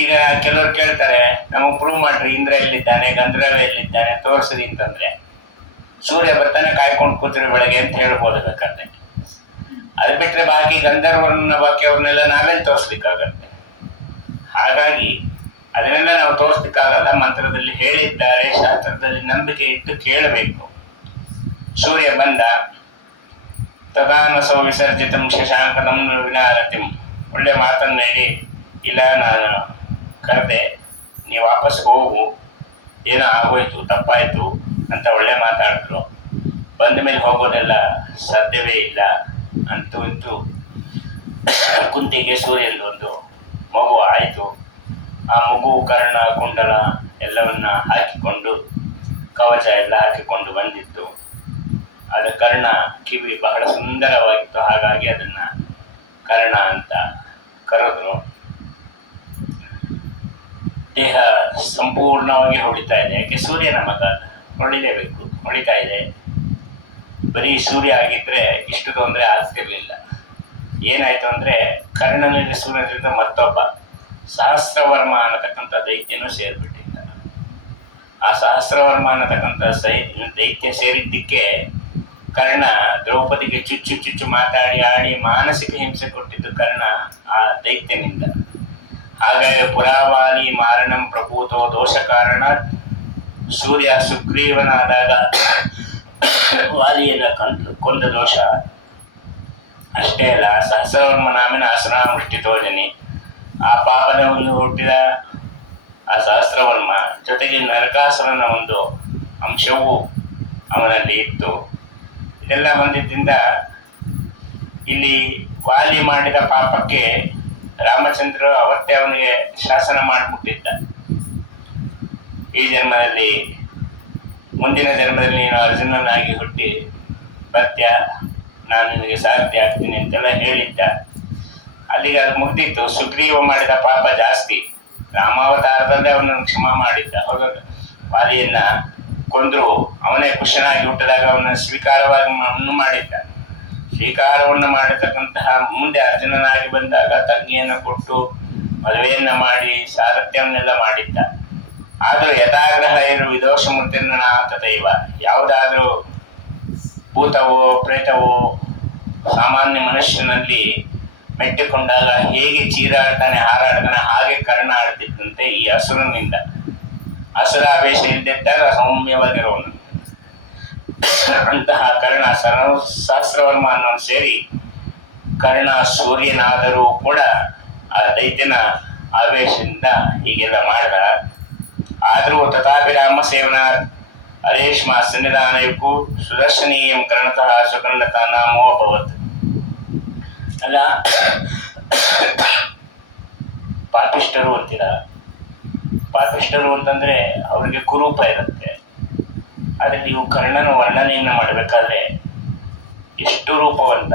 ಈಗ ಕೆಲವರು ಕೇಳ್ತಾರೆ, ನಮಗೆ ಪ್ರೂವ್ ಮಾಡ್ರಿ, ಇಂದ್ರ ಎಲ್ಲಿದ್ದಾನೆ, ಗಂಧರ್ವ ಎಲ್ಲಿದ್ದಾನೆ, ತೋರಿಸ್ರಿ ಅಂತಂದ್ರೆ, ಸೂರ್ಯ ಬರ್ತಾನೆ ಕಾಯ್ಕೊಂಡು ಕೂತ್ರಿ ಬೆಳಗ್ಗೆ ಅಂತ ಹೇಳ್ಬೋದು ಬೇಕಾದ್ರೆ. ಅದು ಬಿಟ್ಟರೆ ಬಾಕಿ ಗಂಧರ್ವರನ್ನ ಬಾಕಿ ಅವ್ರನ್ನೆಲ್ಲ ನಾವೇನು ತೋರಿಸ್ಲಿಕ್ಕಾಗತ್ತೆ. ಹಾಗಾಗಿ ಅದನ್ನೆಲ್ಲ ನಾವು ತೋರಿಸ್ಲಿಕ್ಕಾಗಲ್ಲ. ಮಂತ್ರದಲ್ಲಿ ಹೇಳಿದ್ದಾರೆ, ಶಾಸ್ತ್ರದಲ್ಲಿ ನಂಬಿಕೆ ಇಟ್ಟು ಕೇಳಬೇಕು. ಸೂರ್ಯ ಬಂದ, ತದಾನಸೋ ವಿಸರ್ಜಿತಂ ಶಶಾಂಕನಂ ವಿನಾರತಿಂ, ಒಳ್ಳೆ ಮಾತನ್ನು ಹೇಳಿ, ಇಲ್ಲ ನಾನು ಕರೆದೆ, ನೀವು ವಾಪಸ್ ಹೋಗು, ಏನೋ ಆಗೋಯ್ತು, ತಪ್ಪಾಯ್ತು ಅಂತ ಒಳ್ಳೆ ಮಾತಾಡಿದ್ರು. ಬಂದ ಮೇಲೆ ಹೋಗೋದೆಲ್ಲ ಸಾಧ್ಯವೇ ಇಲ್ಲ. ಅಂತೂ ಇಂತೂ ಕುಂತಿಗೆ ಸೂರ್ಯಂದು ಒಂದು ಮಗು ಆಯಿತು. ಆ ಮಗು ಕರ್ಣ ಕುಂಡಲ ಎಲ್ಲವನ್ನ ಹಾಕಿಕೊಂಡು, ಕವಚ ಎಲ್ಲ ಹಾಕಿಕೊಂಡು ಬಂದಿತ್ತು. ಅದ ಕರ್ಣ ಕಿವಿ ಬಹಳ ಸುಂದರವಾಗಿತ್ತು, ಹಾಗಾಗಿ ಅದನ್ನ ಕರ್ಣ ಅಂತ ಕರೆದ್ರು. ದೇಹ ಸಂಪೂರ್ಣವಾಗಿ ಹೊಡಿತಾ ಇದೆ, ಯಾಕೆ ಸೂರ್ಯನ ಮಗ, ಹೊಡಿಲೇಬೇಕು, ಹೊಡಿತಾ ಇದೆ. ಬರೀ ಸೂರ್ಯ ಆಗಿದ್ರೆ ಇಷ್ಟು ತೊಂದರೆ ಆಗ್ತಿರ್ಲಿಲ್ಲ. ಏನಾಯ್ತು ಅಂದ್ರೆ, ಕರ್ಣನಲ್ಲಿ ಸೂರ್ಯನಿಂದ ಮತ್ತೊಬ್ಬ ಸಹಸ್ರವರ್ಮ ಅನ್ನತಕ್ಕಂಥ ದೈತ್ಯನೂ ಸೇರ್ಬಿಟ್ಟಿದ್ದ. ಆ ಸಹಸ್ರವರ್ಮ ಅನ್ನತಕ್ಕಂಥ ದೈತ್ಯ ಸೇರಿದ್ದಕ್ಕೆ ಕರ್ಣ ದ್ರೌಪದಿಗೆ ಚುಚ್ಚು ಚುಚ್ಚು ಮಾತಾಡಿ ಆಡಿ ಮಾನಸಿಕ ಹಿಂಸೆ ಕೊಟ್ಟಿದ್ದು ಕರ್ಣ ಆ ದೈತ್ಯನಿಂದ. ಹಾಗಾಗಿ ಪುರಾವಾಲಿ ಮಾರಣಂ ಪ್ರಭೂತೋ ದೋಷ ಕಾರಣ, ಸೂರ್ಯ ಸುಗ್ರೀವನಾದಾಗ ವಾಲಿಯನ್ನ ಕೊಂದ ದೋಷ ಅಷ್ಟೇ ಅಲ್ಲ, ಸಹಸ್ರವರ್ಮ ನಾಮಿನ ಅಸುರಾಮೃಷ್ಟಿತೋಜನಿ, ಆ ಪಾಪದ ಒಂದು ಹುಟ್ಟಿದ ಆ ಸಹಸ್ರವರ್ಮ ಜೊತೆಗೆ ನರಕಾಸುರನ ಒಂದು ಅಂಶವೂ ಅವನಲ್ಲಿ ಇತ್ತು. ಇದೆಲ್ಲ ಬಂದಿದ್ದರಿಂದ ಇಲ್ಲಿ ವಾಲಿ ಮಾಡಿದ ಪಾಪಕ್ಕೆ ರಾಮಚಂದ್ರ ಅವತ್ತೇ ಅವನಿಗೆ ಶಾಸನ ಮಾಡಿಬಿಟ್ಟಿದ್ದ, ಈ ಜನ್ಮದಲ್ಲಿ, ಮುಂದಿನ ಜನ್ಮದಲ್ಲಿ ನೀನು ಅರ್ಜುನನಾಗಿ ಹುಟ್ಟಿ ಬರ್ತ್ಯ, ನಾನು ನಿನಗೆ ಸಾರಥಿ ಆಗ್ತೀನಿ ಅಂತೆಲ್ಲ ಹೇಳಿದ್ದ. ಅಲ್ಲಿಗೆ ಅದು ಮುಗ್ದಿತ್ತು. ಸುಗ್ರೀವ ಮಾಡಿದ ಪಾಪ ಜಾಸ್ತಿ, ರಾಮಾವತಾರದಲ್ಲೇ ಅವನನ್ನು ಕ್ಷಮ ಮಾಡಿದ್ದ. ಹೌದಲ್ಲ, ವಾಲಿಯನ್ನ ಕೊಂದ್ರು, ಅವನೇ ಕೃಷ್ಣನಾಗಿ ಹುಟ್ಟಿದಾಗ ಅವನ ಸ್ವೀಕಾರವನ್ನು ಮಾಡಿದ್ದ. ಸ್ವೀಕಾರವನ್ನು ಮಾಡಿರ್ತಕ್ಕಂತಹ ಮುಂದೆ ಅರ್ಜುನನಾಗಿ ಬಂದಾಗ ತಂಗಿಯನ್ನು ಕೊಟ್ಟು ಮದುವೆಯನ್ನ ಮಾಡಿ ಸಾರಥ್ಯವನ್ನೆಲ್ಲ ಮಾಡಿದ್ದ. ಆದರೂ ಯಥಾಗ್ರಹ ಇರು ವಿದೋಷ ಮೂರ್ತಿನ ತಥೈವ, ಯಾವುದಾದ್ರೂ ಭೂತವೋ ಪ್ರೇತವೋ ಸಾಮಾನ್ಯ ಮನುಷ್ಯನಲ್ಲಿ ಮೆಟ್ಟಿಕೊಂಡಾಗ ಹೇಗೆ ಚೀರಾಡ್ತಾನೆ ಹಾರಾಡ್ತಾನೆ, ಹಾಗೆ ಕರ್ಣ ಆಡ್ತಿದ್ದಂತೆ ಈ ಅಸುರನಿಂದ. ಅಸುರಾವೇಶ ಇದ್ದಿದ್ದಾಗ ಸೌಮ್ಯವಾಗಿರೋನು ಅಂತಹ ಕರ್ಣ ಸಹಸ್ರವರ್ಮ ಅನ್ನೋನು ಸೇರಿ ಕರ್ಣ ಸೂರ್ಯನಾದರೂ ಕೂಡ ಆ ದೈತ್ಯನ ಆವೇಶದಿಂದ ಹೀಗೆಲ್ಲ ಮಾಡಿದ. ಆದರೂ ತಥಾಭಿರಾಮ ಸೇವನ ಅರೇಷ್ಮ ಸನ್ನಿಧಾನಕ್ಕೂ ಸುದರ್ಶನೀಯಂ ಕರ್ಣತಃ ಸುಕರ್ಣತ ನಾಮೋ ಅಭವತ್. ಅಲ್ಲ, ಪಾಪಿಷ್ಠರು ಅಂತೀರ. ಪಾಪಿಷ್ಠರು ಅಂತಂದ್ರೆ ಅವ್ರಿಗೆ ಕುರೂಪ ಇರುತ್ತೆ. ಆದರೆ ನೀವು ಕರ್ಣನ ವರ್ಣನೆಯನ್ನು ಮಾಡಬೇಕಾದ್ರೆ ಎಷ್ಟು ರೂಪವಂತ,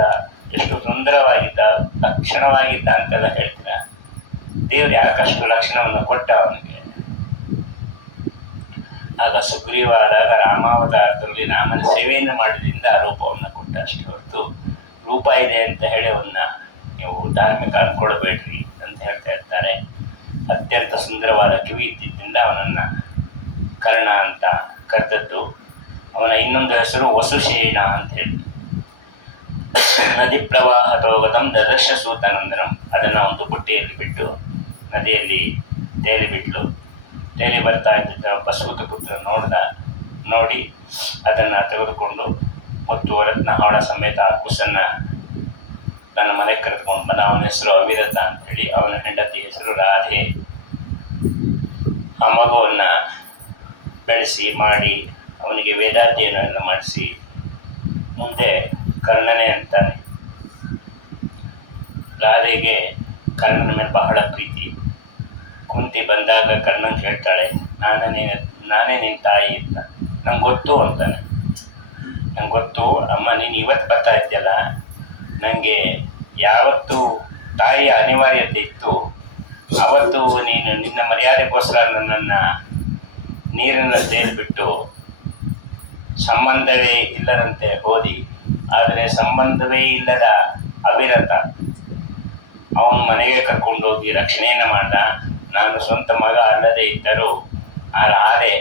ಎಷ್ಟು ಸುಂದರವಾಗಿದ್ದ, ಲಕ್ಷಣವಾಗಿದ್ದ ಅಂತೆಲ್ಲ ಹೇಳ್ತೀರ. ದೇವ್ರು ಯಾಕಷ್ಟು ಲಕ್ಷಣವನ್ನು ಕೊಟ್ಟ ಅವನಿಗೆ. ಆಗ ಸುಗ್ರೀವ ಆದಾಗ ರಾಮಾವತಾರದಲ್ಲಿ ರಾಮನ ಸೇವೆಯನ್ನು ಮಾಡಿದ್ರಿಂದ ಆ ರೂಪವನ್ನು ಕೊಟ್ಟ ಅಷ್ಟೇ ಹೊರತು ರೂಪ ಇದೆ ಅಂತ ಹೇಳಿ ಅವನ್ನ ನೀವು ಧಾರ್ಮಿಕ ಅನ್ಕೊಳ್ಬೇಡ್ರಿ ಅಂತ ಹೇಳ್ತಾ ಇರ್ತಾರೆ. ಅತ್ಯಂತ ಸುಂದರವಾದ ಕಿವಿ ಇದ್ದಿದ್ದರಿಂದ ಅವನನ್ನ ಕರ್ಣ ಅಂತ ಕರೆದದ್ದು. ಅವನ ಇನ್ನೊಂದು ಹೆಸರು ವಸುಶೇನ ಅಂತ ಹೇಳಿ. ನದಿ ಪ್ರವಾಹತೋಗತಂ ದದರ್ಶ ಸೂತನಂದನಂ, ಅದನ್ನು ಒಂದು ಬುಟ್ಟಿಯಲ್ಲಿ ಬಿಟ್ಟು ನದಿಯಲ್ಲಿ ತೇಲಿ ಬಿಟ್ಲು. ತೇಲಿ ಬರ್ತಾ ಇದ್ದ ಬಸವತ ಪುತ್ರ ನೋಡಿ ಅದನ್ನು ತೆಗೆದುಕೊಂಡು ಮತ್ತು ರತ್ನ ಹವಳ ಸಮೇತ ಆ ಕುಸನ್ನ ತನ್ನ ಮನೆಗೆ ಕರೆದುಕೊಂಡು ಬಂದ. ಅವನ ಹೆಸರು ಅವಿರತ ಅಂತೇಳಿ, ಅವನ ಹೆಂಡತಿ ಹೆಸರು ರಾಧೆ. ಆ ಮಗುವನ್ನು ಬೆಳೆಸಿ ಮಾಡಿ ಅವನಿಗೆ ವೇದಾಧ್ಯಯನ ಮಾಡಿಸಿ ಮುಂದೆ ಕರ್ಣನೇ ಅಂತಾನೆ. ರಾಧೆಗೆ ಕರ್ಣನ ಮೇಲೆ ಬಹಳ ಪ್ರೀತಿ. ಕುಂತಿ ಬಂದಾಗ ಕರ್ಣನ್ ಹೇಳ್ತಾಳೆ, ನಾನೇ ನಿನ್ನ ತಾಯಿ ಅಂತ. ನಂಗೆ ಗೊತ್ತು ಅಂತಾನೆ. ನಂಗೆ ಗೊತ್ತು ಅಮ್ಮ, ನೀನು ಇವತ್ತು ಬರ್ತಾ ಇದ್ದೀಯಲ್ಲ, ನನಗೆ ಯಾವತ್ತು ತಾಯಿಯ ಅನಿವಾರ್ಯತೆ ಇತ್ತು ಅವತ್ತು ನೀನು ನಿನ್ನ ಮರ್ಯಾದೆಗೋಸ್ಕರ ನನ್ನನ್ನು ನೀರಿನ ತೇಲ್ಬಿಟ್ಟು ಸಂಬಂಧವೇ ಇಲ್ಲದಂತೆ ಹೋದಿ. ಆದರೆ ಸಂಬಂಧವೇ ಇಲ್ಲದ ಅವಿರತ ಅವನ ಮನೆಗೆ ಕರ್ಕೊಂಡೋಗಿ ರಕ್ಷಣೆಯನ್ನು ಮಾಡ್ದ. ನಾನು ಸ್ವಂತ ಮಗ ಅಲ್ಲದೆ ಇದ್ದರೂ ಆ ರಾಧೆ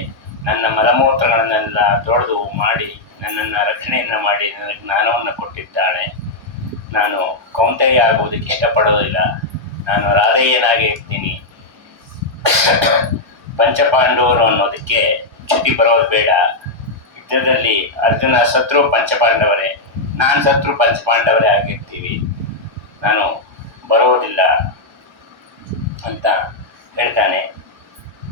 ನನ್ನ ಮಲಮೂತ್ರಗಳನ್ನೆಲ್ಲ ತೊಳೆದು ಮಾಡಿ ನನ್ನನ್ನು ರಕ್ಷಣೆಯನ್ನು ಮಾಡಿ ನನಗೆ ಜ್ಞಾನವನ್ನು ಕೊಟ್ಟಿದ್ದಾಳೆ. ನಾನು ಕೌಂತೆಯ ಆಗುವುದಕ್ಕೆ ಇಷ್ಟಪಡೋದಿಲ್ಲ. ನಾನು ರಾಧೆಯನಾಗಿ ಇರ್ತೀನಿ. ಪಂಚಪಾಂಡವರು ಅನ್ನೋದಕ್ಕೆ ಚ್ಯುತಿ ಬರೋದು ಬೇಡ. ಯುದ್ಧದಲ್ಲಿ ಅರ್ಜುನ ಸತ್ರು ಪಂಚಪಾಂಡವರೇ, ನಾನು ಸತ್ರು ಪಂಚಪಾಂಡವರೇ ಆಗಿರ್ತೀವಿ. ನಾನು ಬರೋದಿಲ್ಲ ಅಂತ ಹೇಳ್ತಾನೆ.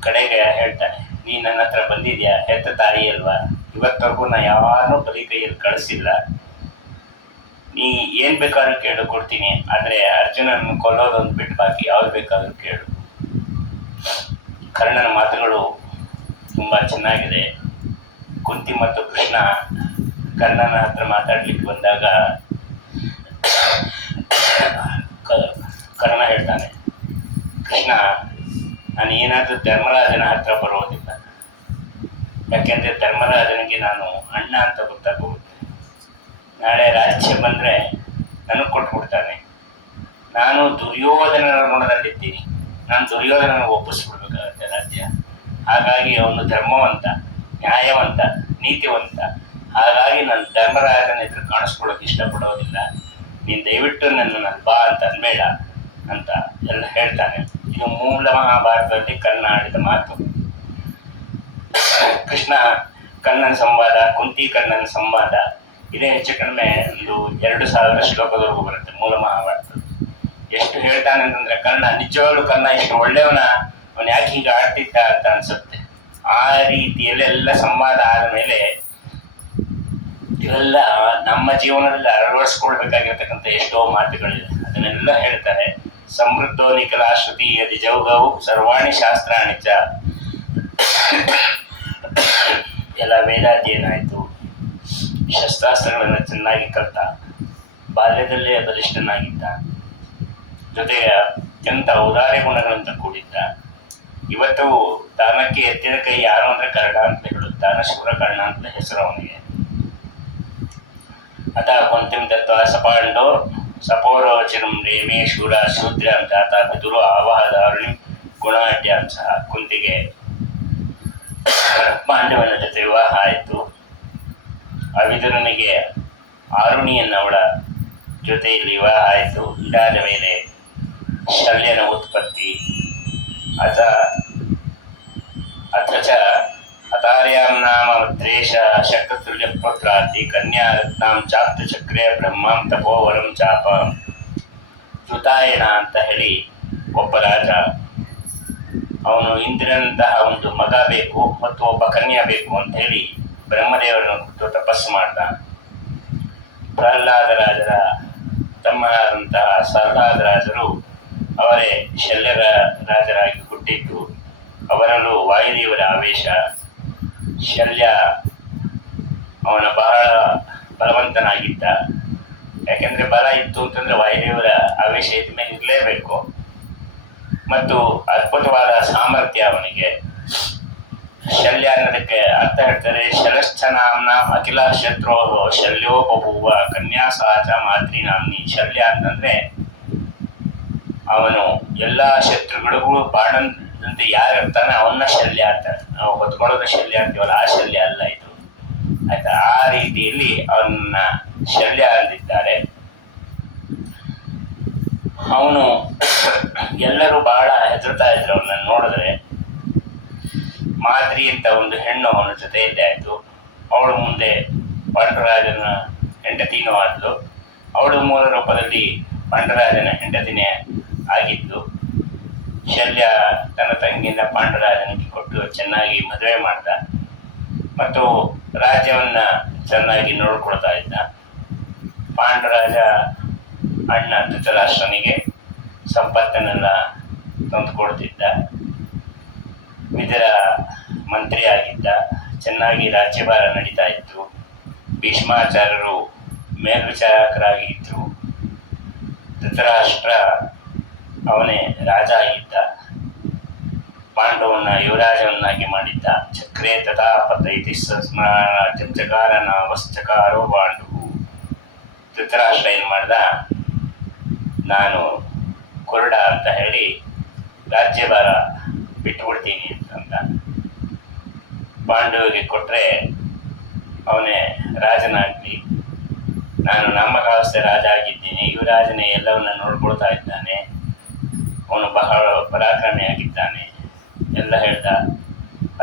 ಕಡೆಗೆ ಹೇಳ್ತಾನೆ, ನೀ ನನ್ನ ಹತ್ರ ಬಂದಿದ್ಯಾ, ಹೆತ್ತ ತಾಯಿ ಅಲ್ವಾ, ಇವತ್ತವರೆಗೂ ನಾ ಯಾರನ್ನೂ ಬರೀ ಕೈಯಲ್ಲಿ ಕಳಿಸಿಲ್ಲ. ನೀ ಏನು ಬೇಕಾದ್ರೂ ಕೇಳು, ಕೊಡ್ತೀನಿ. ಆದರೆ ಅರ್ಜುನನ್ನು ಕೊಲ್ಲೋದೊಂದು ಬಿಟ್ಟು ಬಾಕಿ ಯಾವ್ದು ಬೇಕಾದರೂ ಕೇಳು. ಕರ್ಣನ ಮಾತುಗಳು ತುಂಬ ಚೆನ್ನಾಗಿದೆ. ಕುಂತಿ ಮತ್ತು ಕೃಷ್ಣ ಕರ್ಣನ ಹತ್ರ ಮಾತಾಡ್ಲಿಕ್ಕೆ ಬಂದಾಗ ಕರ್ಣ ಹೇಳ್ತಾನೆ, ಕೃಷ್ಣ, ನಾನು ಏನಾದರೂ ಧರ್ಮರಾಜನ ಹತ್ರ ಬರೋದಿಲ್ಲ. ಯಾಕೆಂದರೆ ಧರ್ಮರಾಜನಿಗೆ ನಾನು ಅಣ್ಣ ಅಂತ ಗೊತ್ತಾಗೋಗುತ್ತೆ. ನಾಳೆ ರಾಜ್ಯ ಬಂದರೆ ನನಗೆ ಕೊಟ್ಬಿಡ್ತಾನೆ. ನಾನು ದುರ್ಯೋಧನನ ಋಣದಲ್ಲಿದ್ದೀನಿ. ನಾನು ದುರ್ಯೋಧನನಿಗೆ ಒಪ್ಪಿಸ್ಬಿಡ್ಬೇಕಾಗತ್ತೆ ರಾಜ್ಯ. ಹಾಗಾಗಿ ಅವನು ಧರ್ಮವಂತ, ನ್ಯಾಯವಂತ, ನೀತಿವಂತ. ಹಾಗಾಗಿ ನಾನು ಧರ್ಮರಾಜನ ಎದುರು ಕಾಣಿಸ್ಕೊಳ್ಳೋಕೆ ಇಷ್ಟಪಡೋದಿಲ್ಲ. ನೀನು ದಯವಿಟ್ಟು ನನ್ನನ್ನು ಬಾ ಅಂತ ಅನ್ಬೇಡ ಅಂತ ಎಲ್ಲ ಹೇಳ್ತಾನೆ. ಇದು ಮೂಲ ಮಹಾಭಾರತದಲ್ಲಿ ಕರ್ಣ ಆಡಿದ ಮಾತು. ಕೃಷ್ಣ ಕರ್ಣನ ಸಂವಾದ, ಕುಂತಿ ಕರ್ಣನ ಸಂವಾದ, ಇದೇ ಹೆಚ್ಚು ಕಡಿಮೆ ಒಂದು 2000 ಶ್ಲೋಕದವರೆಗೂ ಬರುತ್ತೆ ಮೂಲ ಮಹಾಭಾರತ. ಎಷ್ಟು ಹೇಳ್ತಾನೆ ಅಂತಂದ್ರೆ ಕರ್ಣ ನಿಜವಾಗ್ಲೂ ಕರ್ಣ ಎಷ್ಟು ಒಳ್ಳೆಯವನ, ಅವನು ಯಾಕೆ ಹೀಗೆ ಆಡ್ತಿದ್ದ ಅಂತ ಅನ್ಸುತ್ತೆ. ಆ ರೀತಿಯಲ್ಲೆಲ್ಲ ಸಂವಾದ ಆದ ಮೇಲೆ ಇವೆಲ್ಲ ನಮ್ಮ ಜೀವನದಲ್ಲಿ ಅಳವಡಿಸ್ಕೊಳ್ಬೇಕಾಗಿರ್ತಕ್ಕಂಥ ಎಷ್ಟೋ ಮಾತುಗಳಿದೆ. ಅದನ್ನೆಲ್ಲ ಹೇಳ್ತಾರೆ. ಸಮೃದ್ಧೋ ನಿಖಿಲ ಶ್ರುತಿ ಯದಿ ಜೌಗವು ಸರ್ವಾಣಿ ಶಾಸ್ತ್ರಾಣಿ ಚ. ಎಲ್ಲ ವೇದಾಧ್ಯಯನ ಆಯಿತು. ಶಸ್ತ್ರಾಸ್ತ್ರಗಳನ್ನು ಚೆನ್ನಾಗಿ ಕಲಿತ, ಬಾಲ್ಯದಲ್ಲೇ ಬಲಿಷ್ಠನಾಗಿದ್ದ, ಜೊತೆಗೆ ಅತ್ಯಂತ ಔದಾರ್ಯ ಗುಣಗಳಿಂದ ಕೂಡಿದ್ದ. ಇವತ್ತು ದಾನಕ್ಕೆ ಎತ್ತಿದ ಕೈ ಯಾರು ಅಂದರೆ ಕರ್ಣ ಅಂತ ಹೇಳುತ್ತಾನ. ಶೂರಕರ್ಣ ಅಂತ ಹೆಸರು ಅವನಿಗೆ. ಅತ ಕೊಂತಿಂ ದತ್ವ ಸಪಾಂಡೋ ಸಪೋರೋಚಿರಂ ರೇಮೇ ಶೂರ ಶೂದ್ರ ಅಂತ ಆತ ಬಿದುರು ಆವಾಹದಾರುಣಿ ಗುಣಾಢ್ಯಾಂಶ. ಕುಂತಿಗೆ ಪಾಂಡವನ ಜೊತೆ ವಿವಾಹ ಆಯಿತು. ಅವಿದುರನಿಗೆ ಆರುಣಿಯನ್ನವಳ ಜೊತೆಯಲ್ಲಿ ವಿವಾಹ ಆಯಿತು. ಇದಾದ ಮೇಲೆ ಶಲ್ಯನ ಉತ್ಪತ್ತಿ. ಅಥ ಚ ಅತಾರ್ಯಾಂ ನಾಮ ದ್ರೇಷ ಶಕ್ತತುಲ್ಯ ಪುತ್ರಾತಿ ಕನ್ಯಾ ರತ್ನಾಂ ಚಾಪ್ತ ಚಕ್ರೇ ಬ್ರಹ್ಮಾಂ ತಪೋವರಂ ಚಾಪ. ಧೃತಾಯನ ಅಂತ ಹೇಳಿ ಒಬ್ಬ ರಾಜ, ಅವನು ಇಂದ್ರನಂತಹ ಒಂದು ಮಗ ಬೇಕು ಮತ್ತು ಒಬ್ಬ ಕನ್ಯಾ ಬೇಕು ಅಂತ ಹೇಳಿ ಬ್ರಹ್ಮದೇವರನ್ನು ಕುರಿತು ತಪಸ್ಸು ಮಾಡ್ದ. ಪ್ರಹ್ಲಾದ ರಾಜರ ತಮ್ಮನಾದಂತಹ ಪ್ರಹ್ಲಾದ ರಾಜರು ಅವರೇ ಶಲ್ಯರ ರಾಜರಾಗಿ ಹುಟ್ಟಿದ್ದು. ಅವರಲ್ಲೂ ವಾಯುದೇವರ ಆವೇಶ. ಶಲ್ಯ ಅವನ ಬಹಳ ಬಲವಂತನಾಗಿದ್ದ. ಯಾಕೆಂದರೆ ಬಲ ಇತ್ತು ಅಂತಂದರೆ ವಾಯುದೇವರ ಆವೇಶ ಇದ್ದ ಮೇಲೆ ಇರಲೇಬೇಕು. ಮತ್ತು ಅದ್ಭುತವಾದ ಸಾಮರ್ಥ್ಯ ಅವನಿಗೆ. ಶಲ್ಯ ಅನ್ನೋದಕ್ಕೆ ಅರ್ಥ ಹೇಳ್ತಾರೆ, ಶಲಶ್ಚನಾಂನ ಅಖಿಲ ಶತ್ರು ಶಲ್ಯೋಪಭೂವ ಕನ್ಯಾ ಸಹಜ ಮಾತೃನಾಮ್ನಿ. ಶಲ್ಯ ಅಂತಂದರೆ ಅವನು ಎಲ್ಲ ಶತ್ರುಗಳಿಗೂ ಬಾಣಂತೆ ಯಾರು ಇರ್ತಾನೆ ಅವನ್ನ ಶಲ್ಯ ಅಂತಾರೆ. ನಾವು ಹೊತ್ಕೊಳ್ಳೋದು ಶಲ್ಯ ಅಂತೀವಲ್ಲ, ಆ ಶಲ್ಯ ಅಲ್ಲ ಇದು, ಆಯ್ತಾ. ಆ ರೀತಿಯಲ್ಲಿ ಅವನ್ನ ಶಲ್ಯ ಅಂದಿದ್ದಾರೆ. ಅವನು ಎಲ್ಲರೂ ಬಹಳ ಹೆದರ್ತಾ ಇದ್ರು ಅವನನ್ನು ನೋಡಿದ್ರೆ. ಮಾದ್ರಿ ಅಂತ ಒಂದು ಹೆಣ್ಣು ಅವನ ಜೊತೆಯಲ್ಲೇ ಆಯಿತು. ಅವಳು ಮುಂದೆ ಪಾಂಡುರಾಜನ ಹೆಂಡತಿನೂ ಆದ್ಲು. ಅವಳು ಮೂಲ ರೂಪದಲ್ಲಿ ಪಾಂಡುರಾಜನ ಹೆಂಡತಿನೇ ಆಗಿದ್ದು. ಶಲ್ಯ ತನ್ನ ತಂಗಿಯಿಂದ ಪಾಂಡುರಾಜನಿಗೆ ಕೊಟ್ಟು ಚೆನ್ನಾಗಿ ಮದುವೆ ಮಾಡ್ದ ಮತ್ತು ರಾಜ್ಯವನ್ನ ಚೆನ್ನಾಗಿ ನೋಡ್ಕೊಳ್ತಾ ಇದ್ದ. ಪಾಂಡುರಾಜ ಅಣ್ಣ ಧೃತರಾಷ್ಟ್ರನಿಗೆ ಸಂಪತ್ತನ್ನೆಲ್ಲ ತಂದುಕೊಡ್ತಿದ್ದ. ವಿದುರ ಮಂತ್ರಿ ಆಗಿದ್ದ. ಚೆನ್ನಾಗಿ ರಾಜ್ಯಭಾರ ನಡೀತಾ ಇತ್ತು. ಭೀಷ್ಮಾಚಾರ್ಯರು ಮೇಲ್ವಿಚಾರಕರಾಗಿ ಇದ್ರು. ಧೃತರಾಷ್ಟ್ರ ಅವನೇ ರಾಜ ಆಗಿದ್ದ. ಪಾಂಡವನ್ನ ಯುವರಾಜವನ್ನಾಗಿ ಮಾಡಿದ್ದ. ಚಕ್ರೇ ತಥಾ ಪತೈತಿ ರಾಜ್ಯಂ ಚಕಾರನ ವಶ್ಚಕಾರೋ ಪಾಂಡು. ಧೃತರಾಷ್ಟ್ರ ಏನು ಮಾಡ್ದ, ನಾನು ಕುರುಡ ಅಂತ ಹೇಳಿ ರಾಜ್ಯಭಾರ ಬಿಟ್ಟುಬಿಡ್ತೀನಿ ಅಂತಂದ. ಪಾಂಡುವಿಗೆ ಕೊಟ್ಟರೆ ಅವನೇ ರಾಜನಾಗಲಿ, ನಾನು ನಾಮಕಾವಸ್ಥೆ ರಾಜ ಆಗಿದ್ದೀನಿ, ಯುವರಾಜನೇ ಎಲ್ಲವನ್ನ ನೋಡ್ಕೊಳ್ತಾ ಇದ್ದಾನೆ, ಅವನು ಬಹಳ ಪರಾಕ್ರಮಿಯಾಗಿದ್ದಾನೆ ಎಲ್ಲ ಹೇಳ್ದ.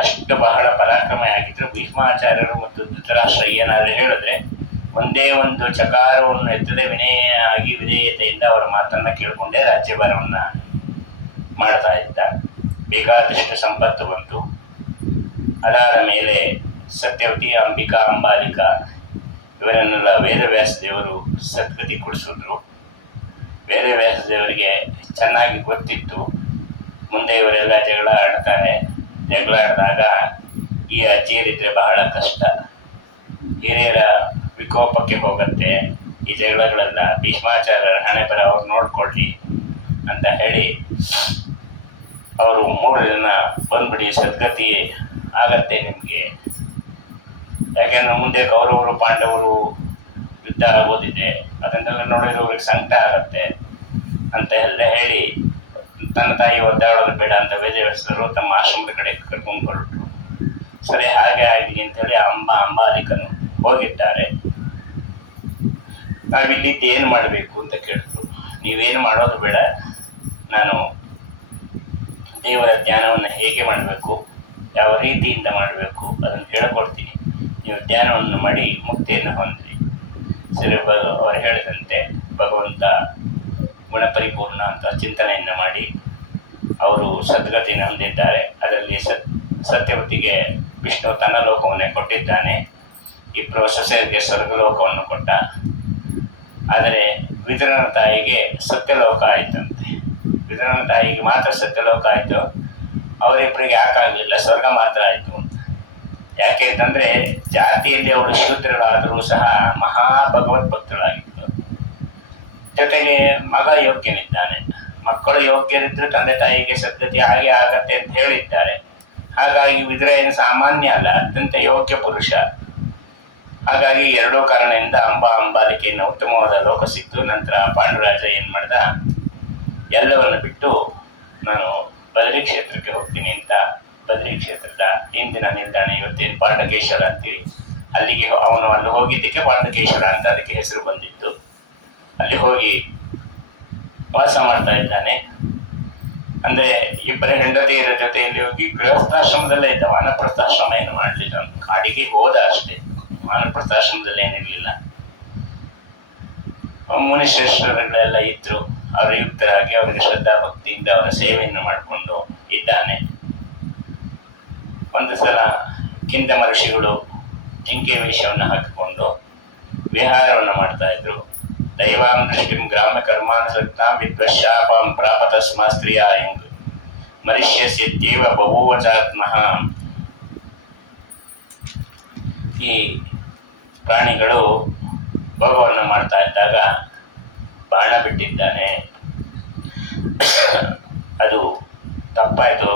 ಅಷ್ಟು ಬಹಳ ಪರಾಕ್ರಮಿಯಾಗಿದ್ರು ಭೀಷ್ಮಾಚಾರ್ಯರು ಮತ್ತು ಧೃತರಾಷ್ಟ್ರ ಏನಾದರೂ ಹೇಳಿದ್ರೆ ಒಂದೇ ಒಂದು ಚಕಾರವನ್ನು ಎತ್ತದೆ ವಿನಯಾಗಿ ವಿಧೇಯತೆಯಿಂದ ಅವರ ಮಾತನ್ನ ಕೇಳಿಕೊಂಡೇ ರಾಜ್ಯಭಾರವನ್ನ ಮಾಡ್ತಾ ಇದ್ದ. ಬೇಕಾದಷ್ಟು ಸಂಪತ್ತು ಬಂತು. ಅದಾದ ಮೇಲೆ ಸತ್ಯವತಿ, ಅಂಬಿಕಾ, ಅಂಬಾಲಿಕಾ ಇವರನ್ನೆಲ್ಲ ವೇದವ್ಯಾಸ ದೇವರು ಸದ್ಗತಿ ಕೊಡಿಸಿದ್ರು. ವೇದವ್ಯಾಸ ದೇವರಿಗೆ ಚೆನ್ನಾಗಿ ಗೊತ್ತಿತ್ತು ಮುಂದೆ ಇವರೆಲ್ಲ ಜಗಳ ಆಡ್ತಾರೆ, ಜಗಳ ಆಡಿದಾಗ ಈ ಅಜ್ಜಿಯರಿದ್ರೆ ಬಹಳ ಕಷ್ಟ, ಹಿರಿಯರ ವಿಕೋಪಕ್ಕೆ ಹೋಗುತ್ತೆ ಈ ಜಗಳಗಳೆಲ್ಲ, ಭೀಷ್ಮಾಚಾರ್ಯರ ಹಣೆ ಬರ ಅವ್ರು ನೋಡ್ಕೊಳ್ಳಿ ಅಂತ ಹೇಳಿ ಅವರು 3 ದಿನ ಬಂದ್ಬಿಡಿ, ಸದ್ಗತಿ ಆಗತ್ತೆ ನಿಮಗೆ, ಯಾಕೆಂದ್ರೆ ಮುಂದೆ ಕೌರವರು ಪಾಂಡವರು ಯುದ್ಧ ಆಗೋದಿದೆ, ಅದನ್ನೆಲ್ಲ ನೋಡಿದ್ರೆ ಅವ್ರಿಗೆ ಸಂಕಟ ಆಗತ್ತೆ ಅಂತ ಎಲ್ಲ ಹೇಳಿ ತನ್ನ ತಾಯಿ ಒದ್ದಾಡೋದು ಬೇಡ ಅಂತ ವೇದವ್ಯಾಸರು ತಮ್ಮ ಆಶ್ರಮದ ಕಡೆ ಕರ್ಕೊಂಡು ಹೊರಟರು. ಸರಿ, ಹಾಗೆ ಆಗಲಿ ಅಂತೇಳಿ ಅಂಬಾಲಿಕನು ಹೋಗಿದ್ದಾರೆ. ನಾವಿಲ್ಲಿದ್ದು ಏನು ಮಾಡಬೇಕು ಅಂತ ಕೇಳಿದ್ರು. ನೀವೇನು ಮಾಡೋದು ಬೇಡ, ನಾನು ದೇವರ ಧ್ಯಾನವನ್ನು ಹೇಗೆ ಮಾಡಬೇಕು, ಯಾವ ರೀತಿಯಿಂದ ಮಾಡಬೇಕು ಅದನ್ನು ಹೇಳ್ಕೊಡ್ತೀನಿ, ನೀವು ಧ್ಯಾನವನ್ನು ಮಾಡಿ ಮುಕ್ತಿಯನ್ನು ಹೊಂದಿ. ಸರಿ, ಅವರು ಹೇಳಿದಂತೆ ಭಗವಂತ ಗುಣಪರಿಪೂರ್ಣ ಅಂತ ಚಿಂತನೆಯನ್ನು ಮಾಡಿ ಅವರು ಸದ್ಗತಿಯನ್ನು ಹೊಂದಿದ್ದಾರೆ. ಅದರಲ್ಲಿ ಸತ್ಯವತಿಗೆ ವಿಷ್ಣು ತನ್ನ ಲೋಕವನ್ನೇ ಕೊಟ್ಟಿದ್ದಾನೆ, ಇಬ್ಬರು ಸೊಸೆಯರಿಗೆ ಸ್ವರ್ಗಲೋಕವನ್ನು ಕೊಟ್ಟ. ಆದರೆ ವಿದುರನ ತಾಯಿಗೆ ಸತ್ಯಲೋಕ ಆಯ್ತಂತೆ. ವಿದುರನ ತಾಯಿಗೆ ಮಾತ್ರ ಸತ್ಯಲೋಕ ಆಯಿತು, ಅವರಿಬ್ಬರಿಗೆ ಯಾಕಾಗಲಿಲ್ಲ, ಸ್ವರ್ಗ ಮಾತ್ರ ಆಯಿತು ಅಂತ. ಯಾಕೆ ಅಂತಂದರೆ ಜಾತಿಯಲ್ಲಿ ಅವಳು ಶೂದ್ರಳಾದರೂ ಸಹ ಮಹಾ ಭಗವತ್ ಭಕ್ತಳಾಗಿತ್ತು. ಜೊತೆಗೆ ಮಗ ಯೋಗ್ಯನಿದ್ದಾನೆ, ಮಕ್ಕಳು ಯೋಗ್ಯರಿದ್ದರೂ ತಂದೆ ತಾಯಿಗೆ ಸದ್ಗತಿ ಹಾಗೆ ಆಗತ್ತೆ ಅಂತ ಹೇಳಿದ್ದಾರೆ. ಹಾಗಾಗಿ ವಿದುರ ಏನು ಸಾಮಾನ್ಯ ಅಲ್ಲ, ಅತ್ಯಂತ ಯೋಗ್ಯ ಪುರುಷ. ಹಾಗಾಗಿ ಎರಡೂ ಕಾರಣದಿಂದ ಅಂಬಾಲಿಕೆಯನ್ನು ಉತ್ತಮವಾದ ಲೋಕ ಸಿಕ್ತು. ನಂತರ ಪಾಂಡುರಾಜ ಏನು ಮಾಡ್ದ, ಎಲ್ಲವನ್ನು ಬಿಟ್ಟು ನಾನು ಬದರಿ ಕ್ಷೇತ್ರಕ್ಕೆ ಹೋಗ್ತೀನಿ ಅಂತ ಬದರಿ ಕ್ಷೇತ್ರದ ಹಿಂದಿನ ನಿಲ್ದಾಣ, ಇವತ್ತೇನು ಪಾಂಡಕೇಶ್ವರ ಅಂತೀವಿ, ಅಲ್ಲಿಗೆ ಅವನು ಅಲ್ಲಿ ಹೋಗಿದ್ದಕ್ಕೆ ಪಾಂಡಕೇಶ್ವರ ಅಂತ ಅದಕ್ಕೆ ಹೆಸರು ಬಂದಿತ್ತು. ಅಲ್ಲಿ ಹೋಗಿ ವಾಸ ಮಾಡ್ತಾ ಇದ್ದಾನೆ. ಅಂದ್ರೆ ಇಬ್ಬರ ಹೆಂಡತಿಯರ ಜೊತೆಯಲ್ಲಿ ಹೋಗಿ ಗೃಹಸ್ಥಾಶ್ರಮದಲ್ಲೇ ಇದ್ದ, ವಾನಪ್ರಸ್ಥಾಶ್ರಮ ಏನು ಮಾಡಲಿಲ್ಲ, ಕಾಡಿಗೆ ಹೋದ ಅಷ್ಟೇ, ವಾನಪ್ರಸ್ಥಾಶ್ರಮದಲ್ಲಿ ಏನಿರಲಿಲ್ಲ. ಮುನಿಶ್ರೇಷ್ಠರುಗಳೆಲ್ಲ ಇದ್ರು, ಅವರ ಯುಕ್ತರಾಗಿ ಅವರಿಗೆ ಶ್ರದ್ಧಾ ಭಕ್ತಿಯಿಂದ ಅವರ ಸೇವೆಯನ್ನು ಮಾಡಿಕೊಂಡು ಇದ್ದಾನೆ. ಒಂದು ಸಲ ಕಿಂದಮ ಋಷಿಗಳು ಜಿಂಕೆ ವೇಷವನ್ನು ಹಾಕಿಕೊಂಡು ವಿಹಾರವನ್ನು ಮಾಡ್ತಾ ಇದ್ರು. ದೈವಾಂ ದೃಷ್ಟಿಂ ಗ್ರಾಮ ಕರ್ಮಾನುಸಕ್ತಾಂ ವಿದ್ವಶಾಪಂ ಪ್ರಾಪತ ಸ್ಮ ಸ್ತ್ರೀಯ ಎಂದು ಮರಿಷ್ಯಸ್ಯತ್ಯೇವ ಬಹುವಚಾತ್ಮಃ. ಈ ಪ್ರಾಣಿಗಳು ಭೋಗವನ್ನು ಮಾಡ್ತಾ ಇದ್ದಾಗ ಬಾಣ ಬಿಟ್ಟಿದ್ದಾನೆ, ಅದು ತಪ್ಪಾಯಿತು.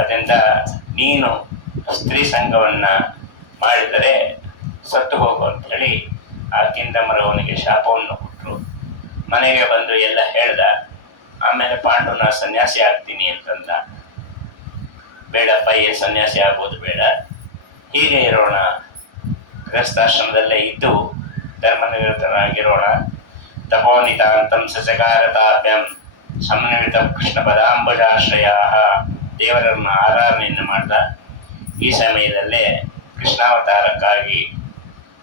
ಅದರಿಂದ ನೀನು ಸ್ತ್ರೀ ಸಂಘವನ್ನ ಮಾಡಿದರೆ ಸತ್ತು ಹೋಗು ಅಂತೇಳಿ ಆ ಕಿಂದಮರವನಿಗೆ ಶಾಪವನ್ನು ಕೊಟ್ಟರು. ಮನೆಗೆ ಬಂದು ಎಲ್ಲ ಹೇಳ್ದ. ಆಮೇಲೆ ಪಾಂಡುನ ಸನ್ಯಾಸಿ ಆಗ್ತೀನಿ ಅಂತಂದ. ಬೇಡಪ್ಪ, ಏನು ಸನ್ಯಾಸಿ ಆಗೋದು ಬೇಡ, ಹೀಗೆ ಇರೋಣ, ಗೃಹಸ್ಥಾಶ್ರಮದಲ್ಲೇ ಇದ್ದು ಧರ್ಮನಿರತರಾಗಿರೋಣ. ತಪೋನಿತಾಂತಂ ಸಚಕಾರತಾಭ್ಯಂ ಸಮನ್ವಿತ ಕೃಷ್ಣ ಪದಾಂಬುಜಾಶ್ರಯ. ದೇವರನ್ನು ಆರಾಧನೆಯನ್ನು ಮಾಡ್ದ. ಈ ಸಮಯದಲ್ಲೇ ಕೃಷ್ಣಾವತಾರಕ್ಕಾಗಿ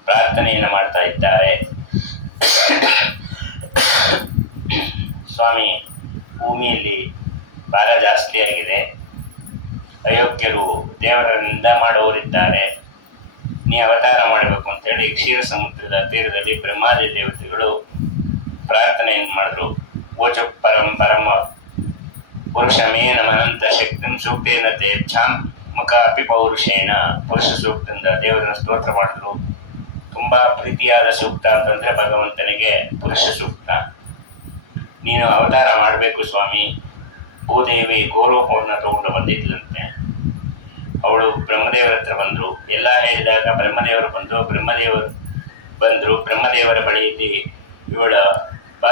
ಪ್ರಾರ್ಥನೆಯನ್ನು ಮಾಡ್ತಾ ಇದ್ದಾರೆ. ಸ್ವಾಮಿ, ಭೂಮಿಯಲ್ಲಿ ಭಾರ ಜಾಸ್ತಿ ಆಗಿದೆ, ಅಯೋಗ್ಯರು ದೇವರ ನಿಂದ ಮಾಡುವವರಿದ್ದಾರೆ, ನೀ ಅವತಾರ ಮಾಡಬೇಕು ಅಂತೇಳಿ ಕ್ಷೀರ ಸಮುದ್ರದ ತೀರದಲ್ಲಿ ಬ್ರಹ್ಮಾದಿ ದೇವತೆಗಳು ಪ್ರಾರ್ಥನೆಯನ್ನು ಮಾಡಿದ್ರು. ಓಚ ಪರಂ ಪುರುಷಮೇನ ಅನಂತ ಶಕ್ತಿಂ ಸೂಕ್ತೇನ ತೇಚ್ಛಾಂ ಮುಖಾಪಿ ಪೌರುಷೇನ. ಪುರುಷ ಸೂಕ್ತದಿಂದ ದೇವರನ್ನು ಸ್ತೋತ್ರ ಮಾಡಿದ್ರು. ತುಂಬಾ ಪ್ರೀತಿಯಾದ ಸೂಕ್ತ ಅಂತಂದ್ರೆ ಭಗವಂತನಿಗೆ ಪುರುಷ ಸೂಕ್ತ. ನೀನು ಅವತಾರ ಮಾಡಬೇಕು ಸ್ವಾಮಿ. ಭೂದೇವಿ ಗೋರೂಪವನ್ನು ತಗೊಂಡು ಬಂದಿದ್ಲಂತೆ. ಅವಳು ಬ್ರಹ್ಮದೇವರ ಹತ್ರ ಬಂದರು. ಎಲ್ಲ ಹೇಳಿದಾಗ ಬ್ರಹ್ಮದೇವರು ಬಂದರು. ಬ್ರಹ್ಮದೇವರ ಬಳಿಯಲ್ಲಿ ಇವಳ